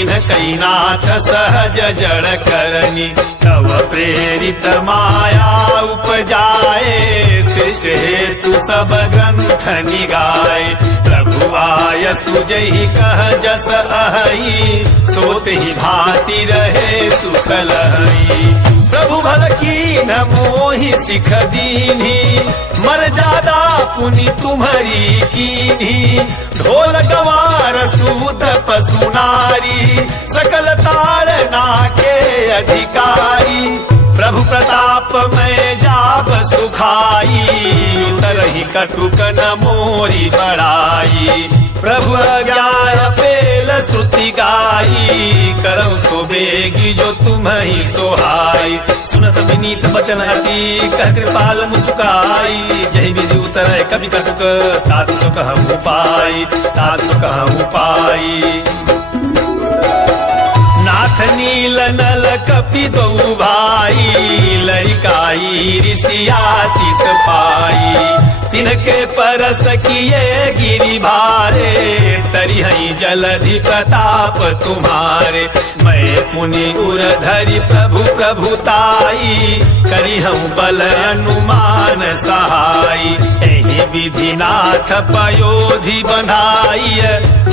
इनकै नाथ सहज जड़ करनी तव प्रेरित माया उपजाए सृष्टि हेतु सब ग्रंथ निगाए प्रभु आय सुजहि कह जस अहई सोतहि भांति रहे सुख लहई प्रभु भल की न मोहि सिख दीन्ही मर्यादा पुनि तुम्हारी कीन्ही ढोल गवार सूत पशु नारी सकल ताड़ना के अधिकारी प्रभु प्रताप में जाब सुखाई तरहि कटुक न मोरी बड़ाई प्रभु अज्ञान पेल श्रुति गाई करौ सो बेगी जो तुम्हि सोहाई सुनत विनीत बचन अति कह कृपाल मुस्काई जहि विधि उतरै कवि कटुक तात सो कहूँ पाई तात सो कहूँ पाई नाथ नील नल कपि दो भाई लड़िकाई ऋषियाशीष पाई तिनके परस किए गिरि भारे तरिहै जलधि प्रताप तुम्हारे मैं पुनि उर धरि प्रभु प्रभुताई करिहूँ बल अनुमान सहाई एहि विधि नाथ पयोधि बंधाई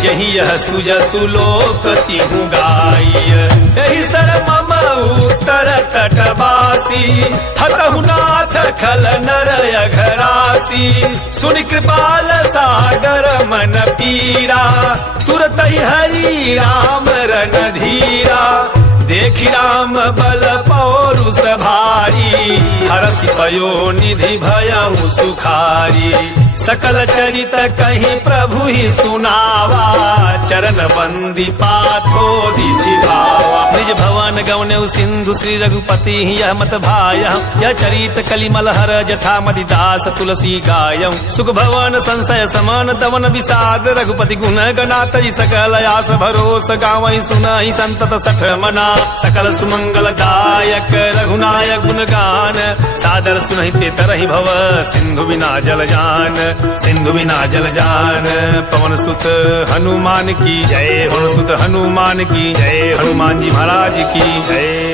जहि यह सुजसु लोक तिहु गाई एहि सर मम उत्तर तटवासी हतहु नाथ खल नर अघरासी सुनि कृपाल सागर मन पीरा तुरत हरि राम रन धीरा देखि राम बल पौरुष भारी हरसि पयो निधि भयउ सुखारी सकल चरित कहीं प्रभु ही सुनावा चरण बंदी पाथो दिसि भावा निज भवन गौने सिंधु श्री रघुपति यह मत भाय यह चरित कलिमल हर जथा मदिदास तुलसी गायम सुख भवन संशय समान दवन विषाद रघुपति गुण गणातरि सकल आस भरोस गावहि सुनहि संतत सठ मना सकल सुमंगल दायक रघुनायक गुण गान सादर सुनहि ते तरहि भव सिंधु बिना जल जान सिंधु बिना जल जान पवन सुत हनुमान की जय पवन सुत हनुमान की जय हनुमान जी महाराज की जय।